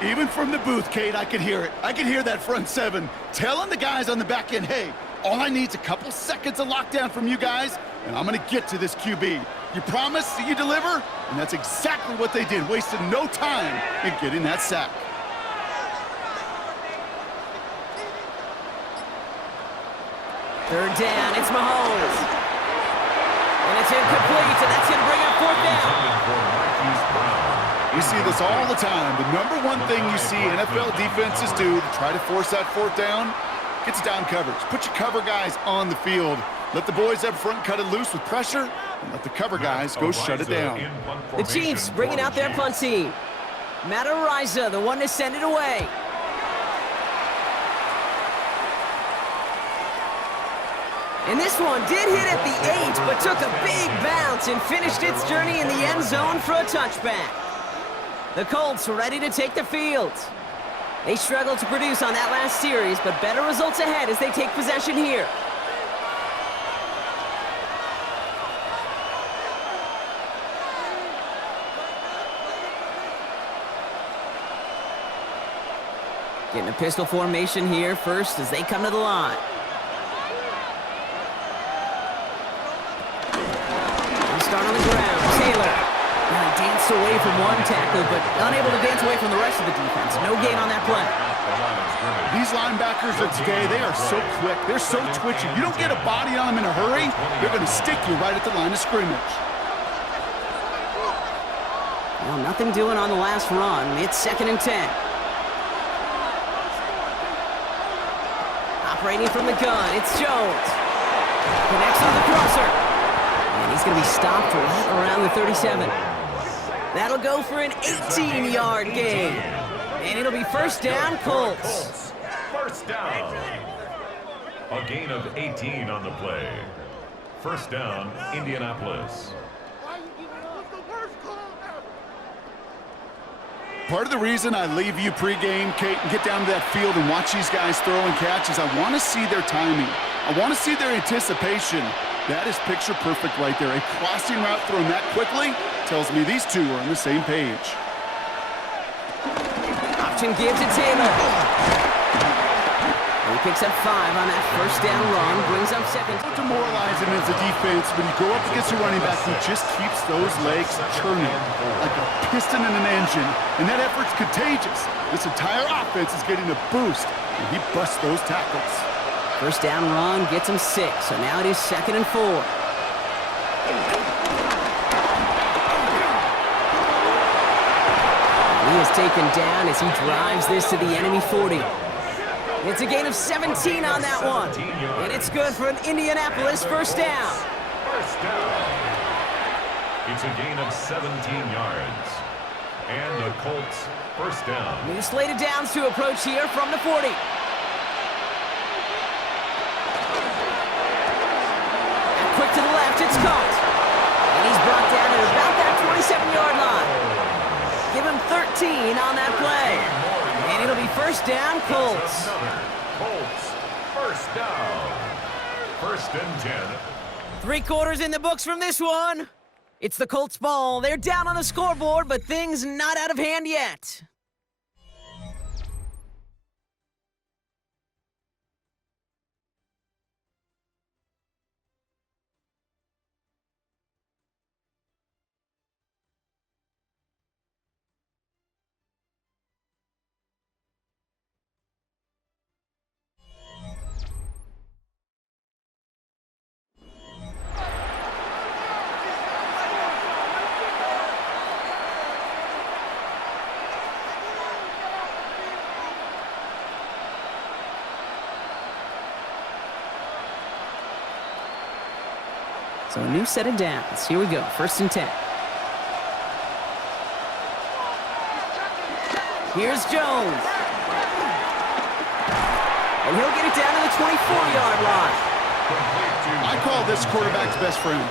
Even from the booth, Kate, I could hear it. I could hear that front 7 telling the guys on the back end, hey, all I need is a couple seconds of lockdown from you guys, and I'm going to get to this QB. You promise that you deliver? And that's exactly what they did, wasted no time in getting that sack. Third down, it's Mahomes. And it's incomplete, and that's going to bring up 4th down. We see this all the time. The number one thing you see NFL defenses do to try to force that 4th down, gets down coverage. Put your cover guys on the field. Let the boys up front cut it loose with pressure, and let the cover guys go shut it down. The Chiefs bringing out their punt team. Matt Ariza, the one to send it away. And this one did hit at the 8, but took a big bounce and finished its journey in the end zone for a touchback. The Colts are ready to take the field. They struggled to produce on that last series, but better results ahead as they take possession here. Getting a pistol formation here first as they come to the line. Start on the ground. Taylor. Danced away from one tackle, but unable to dance away from the rest of the defense. No gain on that play. These linebackers of today, they are so quick. They're so twitchy. You don't get a body on them in a hurry, they're going to stick you right at the line of scrimmage. Well, nothing doing on the last run. It's 2nd and 10. Brady from the gun. It's Jones. Connects on the crosser. And he's going to be stopped right around the 37. That'll go for an 18-yard gain. And it'll be first down, Colts. First down. A gain of 18 on the play. First down, Indianapolis. Part of the reason I leave you pregame, Kate, and get down to that field and watch these guys throw and catch is I want to see their timing. I want to see their anticipation. That is picture perfect right there. A crossing route thrown that quickly tells me these two are on the same page. Option give to Taylor. He picks up 5 on that first down run, brings up second. Demoralizing as a defense when you go up against a running back who just keeps those legs churning like a piston in an engine, and that effort's contagious. This entire offense is getting a boost, and he busts those tackles. First down run gets him 6, so now it is 2nd and 4. He is taken down as he drives this to the enemy 40. It's a gain of 17 on that one. And it's good for an Indianapolis first down. First down. It's a gain of 17 yards. And the Colts first down. New slated downs to approach here from the 40. Quick to the left, it's caught. And he's brought down at about that 27-yard line. Give him 13 on that play. And it'll be first down, Colts. Colts, first down. First and 10. 3 quarters in the books from this one. It's the Colts ball. They're down on the scoreboard, but things not out of hand yet. So a new set of downs. Here we go, first and 10. Here's Jones. And he'll get it down to the 24-yard line. I call this quarterback's best friend.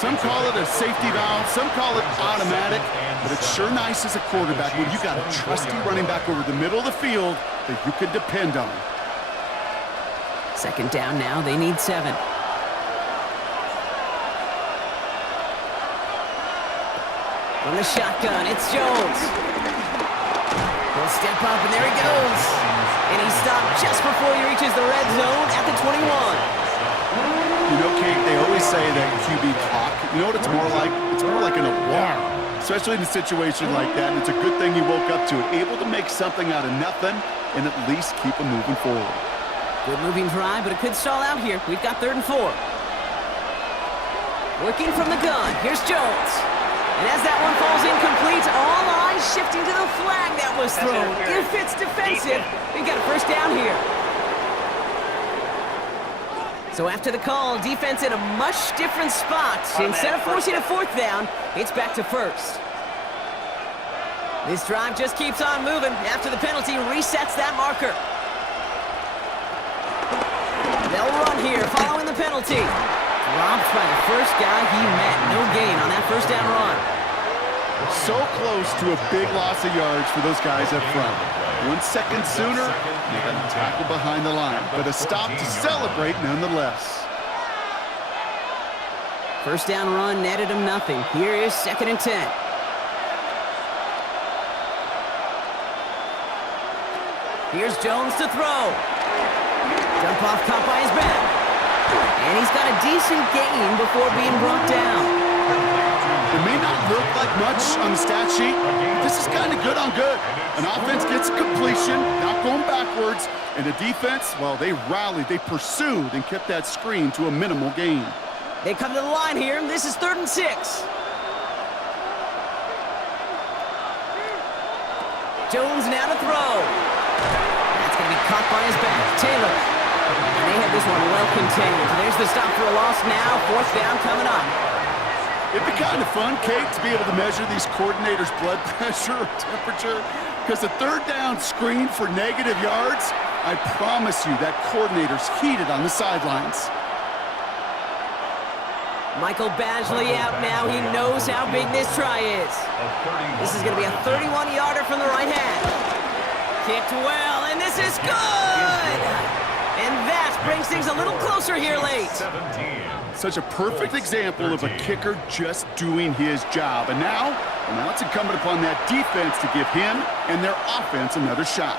Some call it a safety valve, some call it automatic, but it's sure nice as a quarterback when you got a trusty running back over the middle of the field that you can depend on. Second down now, they need 7. From the shotgun, it's Jones. He'll step up, and there he goes. And he's stopped just before he reaches the red zone at the 21. You know, Kate, they always say that QB clock. You know what it's more like? It's more like an alarm, especially in a situation like that. And it's a good thing you woke up to it, able to make something out of nothing and at least keep them moving forward. Good moving drive, but it could stall out here. We've got 3rd and 4. Working from the gun, here's Jones. And as that one falls incomplete, all eyes shifting to the flag that was thrown. If it's defensive, we got a first down here. So after the call, defense in a much different spot. Instead of forcing a 4th down, it's back to 1st. This drive just keeps on moving. After the penalty, resets that marker. They'll run here following the penalty. Dropped by the first guy he met. No gain on that first down run. So close to a big loss of yards for those guys up front. 1 second sooner, they got a tackle behind the line, but a stop to celebrate nonetheless. First down run netted him nothing. Here is 2nd and 10. Here's Jones to throw. Jump off caught by his back. And he's got a decent gain before being brought down. It may not look like much on the stat sheet, but this is kind of good on good. An offense gets completion, not going backwards, and the defense, well, they rallied, they pursued, and kept that screen to a minimal gain. They come to the line here, and this is 3rd and 6. Jones now to throw. That's going to be caught by his back. Taylor. And they have this one well contained. There's the stop for a loss now. Fourth down coming up. It'd be kind of fun, Kate, to be able to measure these coordinators' blood pressure or temperature, because a third down screen for negative yards, I promise you that coordinator's heated on the sidelines. Michael Badgley out now. He knows how big this try is. This is going to be a 31-yarder from the right hand. Kicked well, and this is good! And that brings things a little closer here late. Such a perfect example of a kicker just doing his job. And now it's incumbent upon that defense to give him and their offense another shot.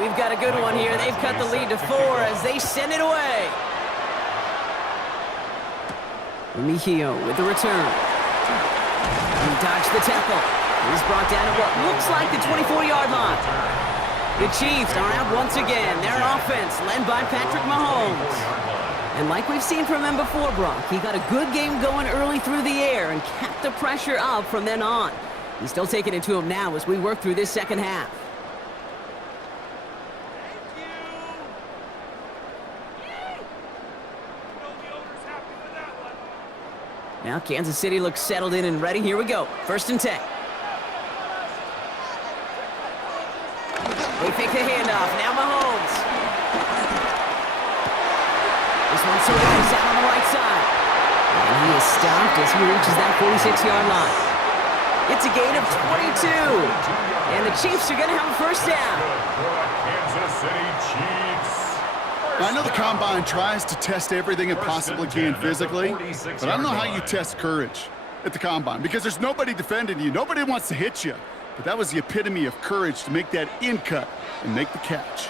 We've got a good one here. They've cut the lead to 4 as they send it away. Mejio with the return. He dodged the tackle. He's brought down at what looks like the 24-yard line. The Chiefs are out once again. Their offense led by Patrick Mahomes. And like we've seen from him before, Brock, he got a good game going early through the air and kept the pressure up from then on. He's still taking it to him now as we work through this second half. Now Kansas City looks settled in and ready. Here we go. 1st and 10. They fake the handoff. Now Mahomes. This one survives out on the right side. And he is stopped as he reaches that 46-yard line. It's a gain of 22. And the Chiefs are going to have a first down. Kansas City Chiefs. I know the Combine tries to test everything it possibly can physically, but I don't know how you test courage at the Combine, because there's nobody defending you. Nobody wants to hit you. But that was the epitome of courage to make that in cut and make the catch.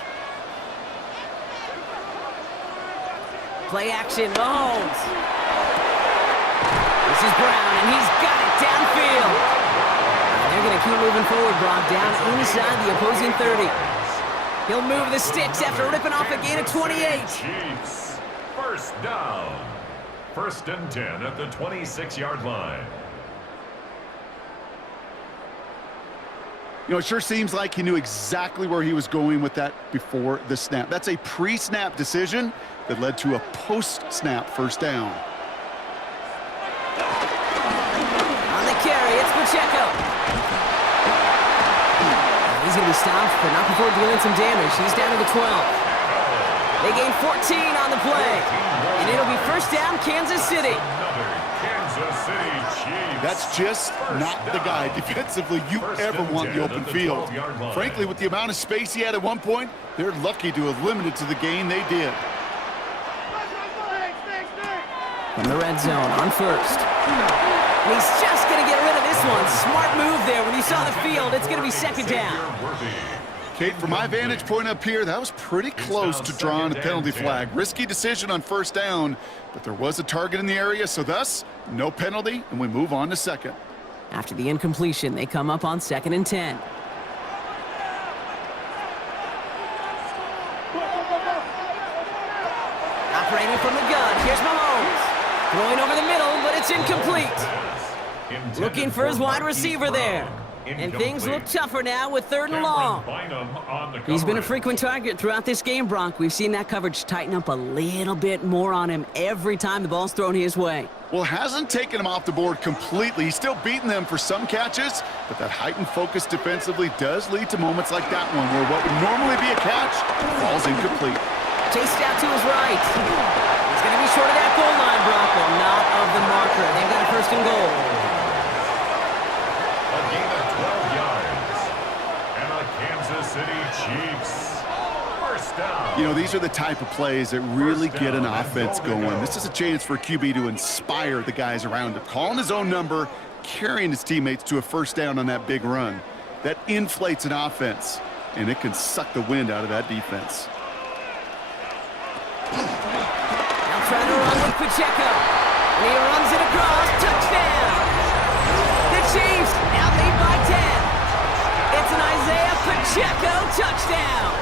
Play action, Mahomes. This is Brown, and he's got it downfield. And they're going to keep moving forward, Brock, down inside the opposing 30. He'll move the sticks after ripping off a gain of 28. Chiefs, first down. 1st and 10 at the 26-yard line. You know, it sure seems like he knew exactly where he was going with that before the snap. That's a pre-snap decision that led to a post-snap first down. On the carry, it's Pacheco. He's going to be stopped, but not before dealing some damage. He's down to the 12. They gain 14 on the play. And it'll be first down, Kansas City. Another Kansas City Chiefs. That's just not the guy defensively you ever want in the open field. Frankly, with the amount of space he had at one point, they're lucky to have limited to the gain they did. From the red zone on 1st. He's just going to get rid of this one. Smart move there. When he saw the field, it's going to be 2nd down. Kate, from my vantage point up here, that was pretty close to drawing a penalty flag. Risky decision on 1st down, but there was a target in the area, so thus, no penalty, and we move on to 2nd. After the incompletion, they come up on 2nd and 10. Operating from the gun, here's Mahomes. Throwing over the middle, but it's incomplete. Looking for his wide receiver there. And things look tougher now with 3rd and long. He's been a frequent target throughout this game, Bronk. We've seen that coverage tighten up a little bit more on him every time the ball's thrown his way. Well, hasn't taken him off the board completely. He's still beating them for some catches, but that heightened focus defensively does lead to moments like that one where what would normally be a catch falls incomplete. Chased out to his right. He's going to be short of that goal line, Bronco, not of the marker. They've got a 1st and goal. A gain of 12 yards. And a Kansas City Chiefs. First down. You know, these are the type of plays that really get an offense going. This is a chance for QB to inspire the guys around him. Calling his own number, carrying his teammates to a first down on that big run. That inflates an offense, and it can suck the wind out of that defense. Now trying to run with Pacheco. And he runs it across. Touchdown! The Chiefs now lead by 10. It's an Isaiah Pacheco touchdown. touchdown.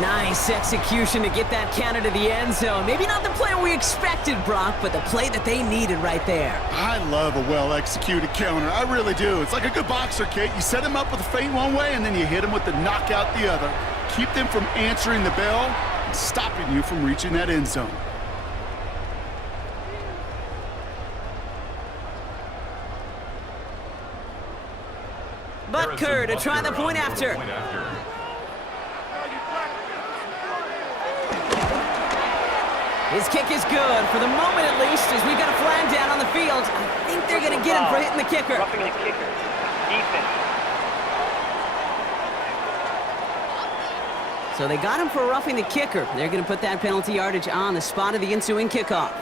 Nice execution to get that counter to the end zone. Maybe not the play we expected, Brock, but the play that they needed right there. I love a well-executed counter. I really do. It's like a good boxer, Kate. You set him up with a feint one way, and then you hit him with the knockout the other. Keep them from answering the bell and stopping you from reaching that end zone. Butker to try the point after. His kick is good, for the moment at least, as we've got a flag down on the field. I think they're going to get him for hitting the kicker. Roughing the kicker. Defense. So they got him for roughing the kicker. They're going to put that penalty yardage on the spot of the ensuing kickoff.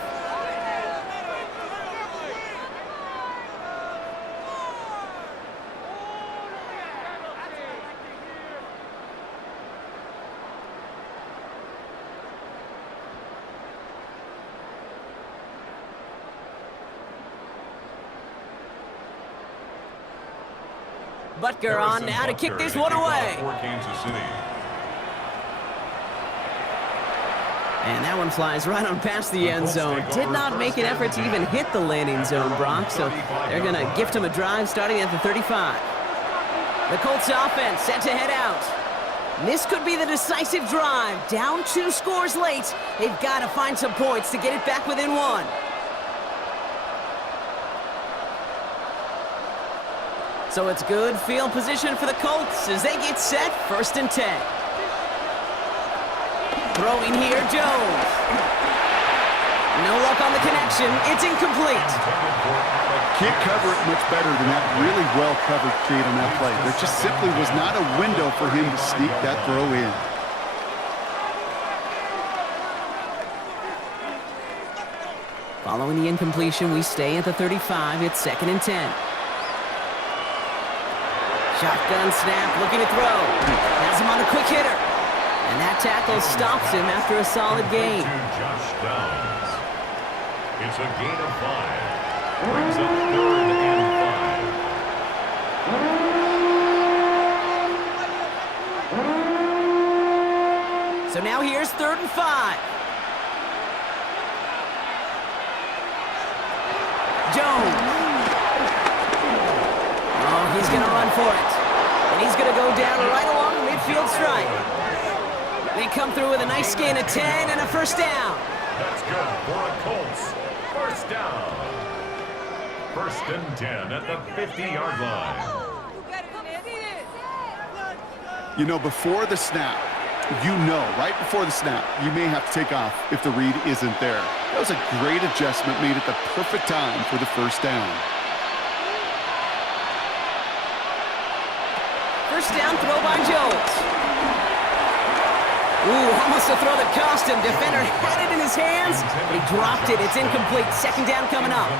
Butker on now to kick this one away. And that one flies right on past the end zone. Did not make an effort to even hit the landing zone, Brock, so they're going to gift him a drive starting at the 35. The Colts offense set to head out. This could be the decisive drive. Down 2 scores late. They've got to find some points to get it back within 1. So it's good field position for the Colts as they get set, 1st and 10. Throwing here, Jones. No luck on the connection. It's incomplete. Can't cover it much better than that really well-covered kid on that play. There just simply was not a window for him to sneak that throw in. Following the incompletion, we stay at the 35. It's 2nd and 10. Shotgun snap, looking to throw. Has him on a quick hitter. And that tackle stops him after a solid gain. Josh Downs. It's a gain of 5. Brings up 3rd and 5. So now here's 3rd and 5. Jones. Oh, he's going to run for it. And he's going to go down right along the midfield stripe. They come through with a nice gain of 10 and a 1st down. That's good for the Colts. 1st down. 1st and 10 at the 50-yard line. You know, before the snap, right before the snap, you may have to take off if the read isn't there. That was a great adjustment made at the perfect time for the 1st down. 1st down throw by Jones. Ooh, almost a throw that cost him. Defender had it in his hands, but he dropped it. It's incomplete. 2nd down coming up.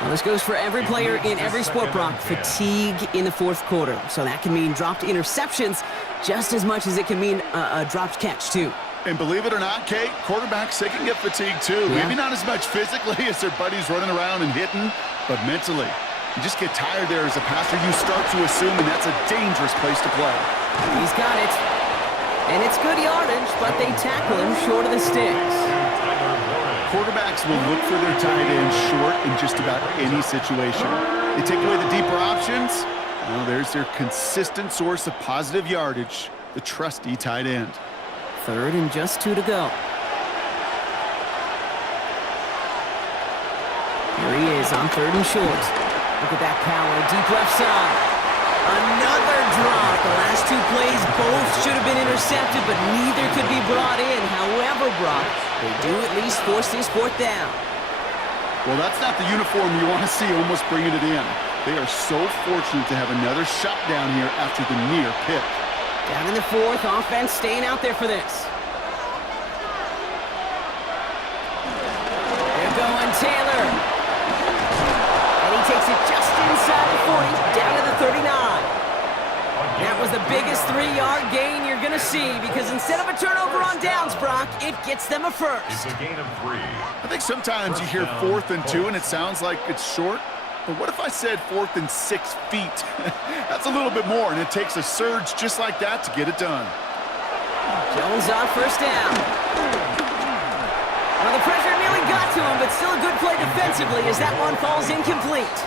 Well, this goes for every player in every sport, Brock. Fatigue in the 4th quarter. So that can mean dropped interceptions just as much as it can mean a dropped catch, too. And believe it or not, Kate, quarterbacks, they can get fatigued, too. Yeah. Maybe not as much physically as their buddies running around and hitting, but mentally. You just get tired there as a passer. You start to assume, and that's a dangerous place to play. He's got it. And it's good yardage, but they tackle him short of the sticks. Quarterbacks will look for their tight end short in just about any situation. They take away the deeper options. Well, there's their consistent source of positive yardage, the trusty tight end. 3rd and just 2 to go. Here he is on 3rd and short. Look at that power, deep left side. Another drop. The last 2 plays both should have been intercepted, but neither could be brought in. However, Brock, they do at least force this 4th down. Well, that's not the uniform you want to see almost bringing it in. They are so fortunate to have another shot down here after the near pick. Down in the 4th, offense staying out there for this. They're going Taylor. And he takes it just inside the 40, down to the 39. That was the biggest 3-yard gain you're going to see because instead of a turnover on downs, Brock, it gets them a 1st. It's a gain of 3. I think sometimes you hear 4th and 2 and it sounds like it's short. But what if I said 4th and 6 feet? That's a little bit more, and it takes a surge just like that to get it done. Jones on first down. Well, the pressure nearly got to him, but still a good play defensively as that one falls incomplete.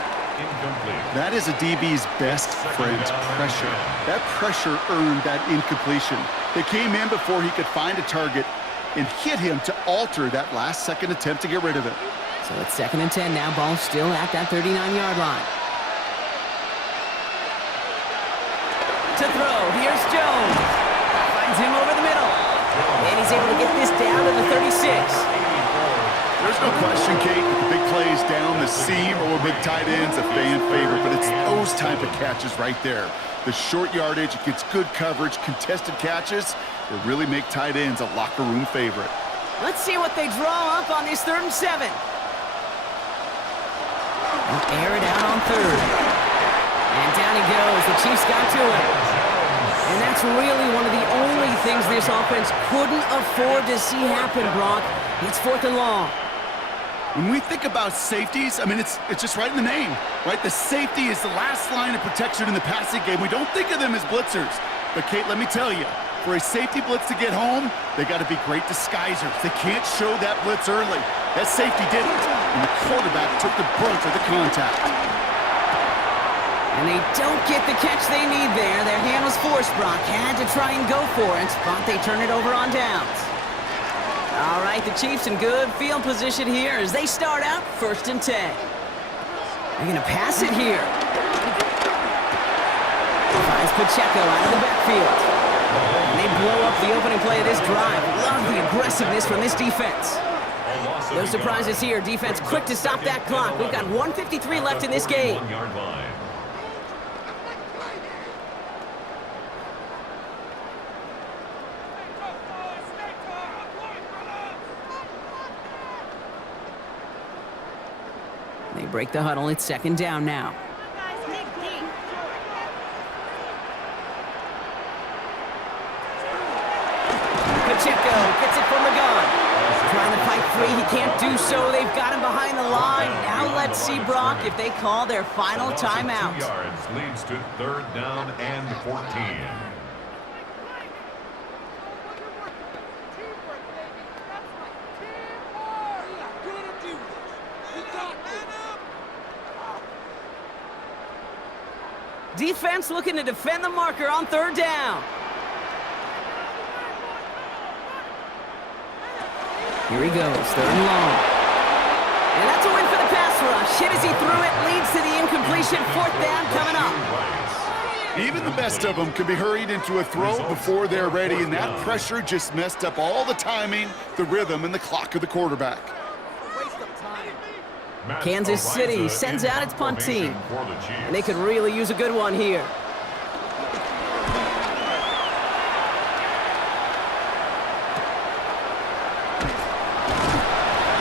That is a DB's best friend, pressure. That pressure earned that incompletion. They came in before he could find a target and hit him to alter that last-second attempt to get rid of it. So it's 2nd and 10 now. Ball still at that 39-yard line. To throw, here's Jones. Finds him over the middle. And he's able to get this down to the 36. There's no question, Kate, that the big plays down the seam or big tight ends a fan favorite, but it's those type of catches right there. The short yardage, it gets good coverage, contested catches that really make tight ends a locker room favorite. Let's see what they draw up on this 3rd and 7. They'll air it out on 3rd. And down he goes. The Chiefs got to him. And that's really one of the only things this offense couldn't afford to see happen, Brock. It's 4th and long. When we think about safeties, I mean, it's just right in the name, right? The safety is the last line of protection in the passing game. We don't think of them as blitzers. But, Kate, let me tell you, for a safety blitz to get home, they got to be great disguisers. They can't show that blitz early. That safety didn't, and the quarterback took the brunt of the contact. And they don't get the catch they need there. Their hand was forced, Brock. Had to try and go for it, but they turn it over on downs. All right, the Chiefs in good field position here as they start out 1st and 10. They're going to pass it here. Finds Pacheco out of the backfield. And they blow up the opening play of this drive. Love the aggressiveness from this defense. No surprises here. Defense quick to stop that clock. We've got 1:53 left in this game. They break the huddle. It's 2nd down now. Pacheco gets it from the gun. Trying to fight free. He can't do so. They've got him behind the line. Now let's see, Brock, if they call their final timeout. 2 yards leads to 3rd down and 14. Defense looking to defend the marker on 3rd down. Here he goes, 3rd and long. And that's a win for the pass rush. Hit as he threw it, leads to the incompletion. 4th down coming up. Even the best of them can be hurried into a throw before they're ready, and that pressure just messed up all the timing, the rhythm, and the clock of the quarterback. Kansas City sends out its punt team. And they could really use a good one here.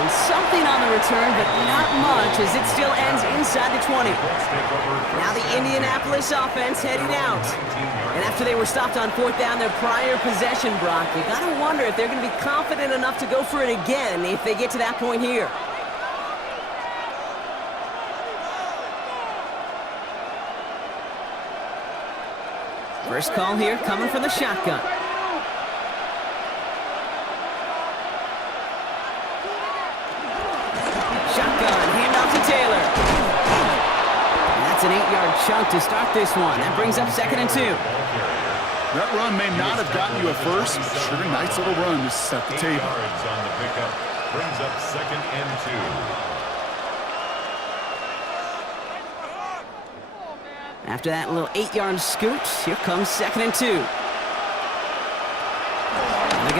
And something on the return, but not much as it still ends inside the 20. Now the Indianapolis offense heading out. And after they were stopped on 4th down, their prior possession, Brock, you got to wonder if they're going to be confident enough to go for it again if they get to that point here. First call here coming from the shotgun. Shotgun, handoff to Taylor. And that's an 8-yard chunk to start this one. That brings up 2nd and 2. That run may not have gotten you a first, but sure a nice little run to set the table. 8 yards on the pickup brings up 2nd and 2. After that little 8-yard scoot, here comes 2nd and 2. They're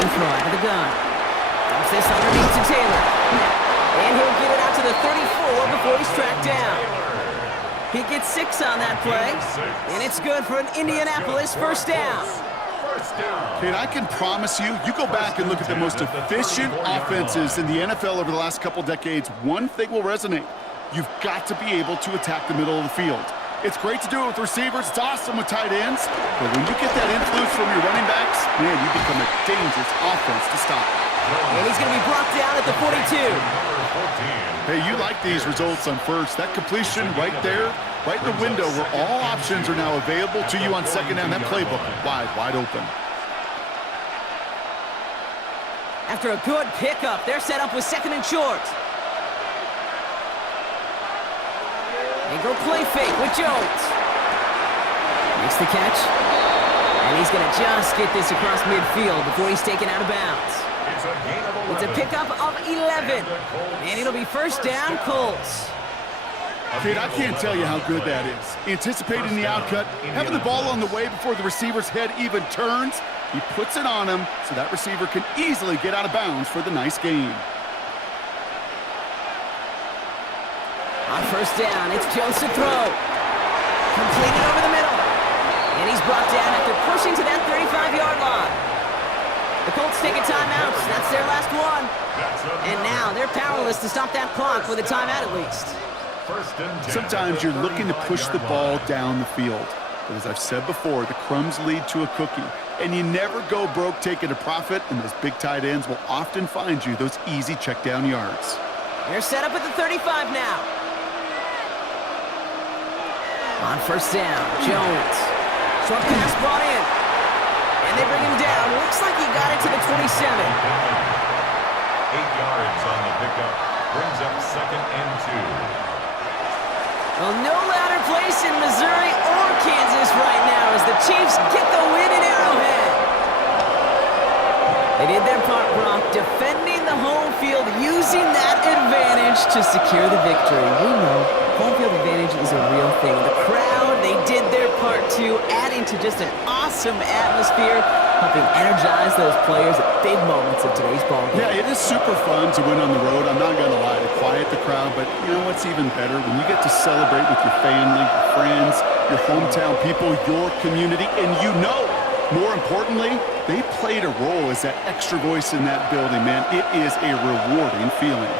going to throw out of the gun. Dumps this underneath to Taylor. And he'll get it out to the 34 before he's tracked down. He gets 6 on that play. And it's good for an Indianapolis 1st down. Kate, I can promise you, you go back and look at the most efficient offenses in the NFL over the last couple decades, one thing will resonate. You've got to be able to attack the middle of the field. It's great to do it with receivers. It's awesome with tight ends. But when you get that influence from your running backs, man, you become a dangerous offense to stop. And he's going to be brought down at the 42. Hey, you like these results on first. That completion right there, right in the window where all options are now available to you on second down. That playbook wide open. After a good pickup, they're set up with second and short. They go play fake with Jones. Makes the catch. And he's going to just get this across midfield before he's taken out of bounds. It's a pickup of 11. And it'll be first down, Colts. Kid, I can't tell you how good that is. Anticipating the outcut, having the ball on the way before the receiver's head even turns. He puts it on him so that receiver can easily get out of bounds for the nice gain. On first down, it's Jones to throw. Completed over the middle. And he's brought down after pushing to that 35-yard line. The Colts take a timeout. That's their last one. And now they're powerless to stop that clock with a timeout at least. Sometimes you're looking to push the ball down the field. But as I've said before, the crumbs lead to a cookie. And you never go broke taking a profit, and those big tight ends will often find you those easy check down yards. They're set up at the 35 now. On first down, Jones. Short pass brought in. And they bring him down. Looks like he got it to the 27. 8 yards on the pickup. Brings up second and 2. Well, no louder place in Missouri or Kansas right now as the Chiefs get the win in Arrowhead. They did their part, Brock, defending the home field, using that advantage to secure the victory. We know home field advantage is a real thing. The crowd, they did their part too, adding to just an awesome atmosphere, helping energize those players at big moments of today's ball game. Yeah, it is super fun to win on the road. I'm not going to lie, to quiet the crowd, but you know what's even better? When you get to celebrate with your family, your friends, your hometown people, your community, and you know, more importantly, they played a role as that extra voice in that building, man. It is a rewarding feeling.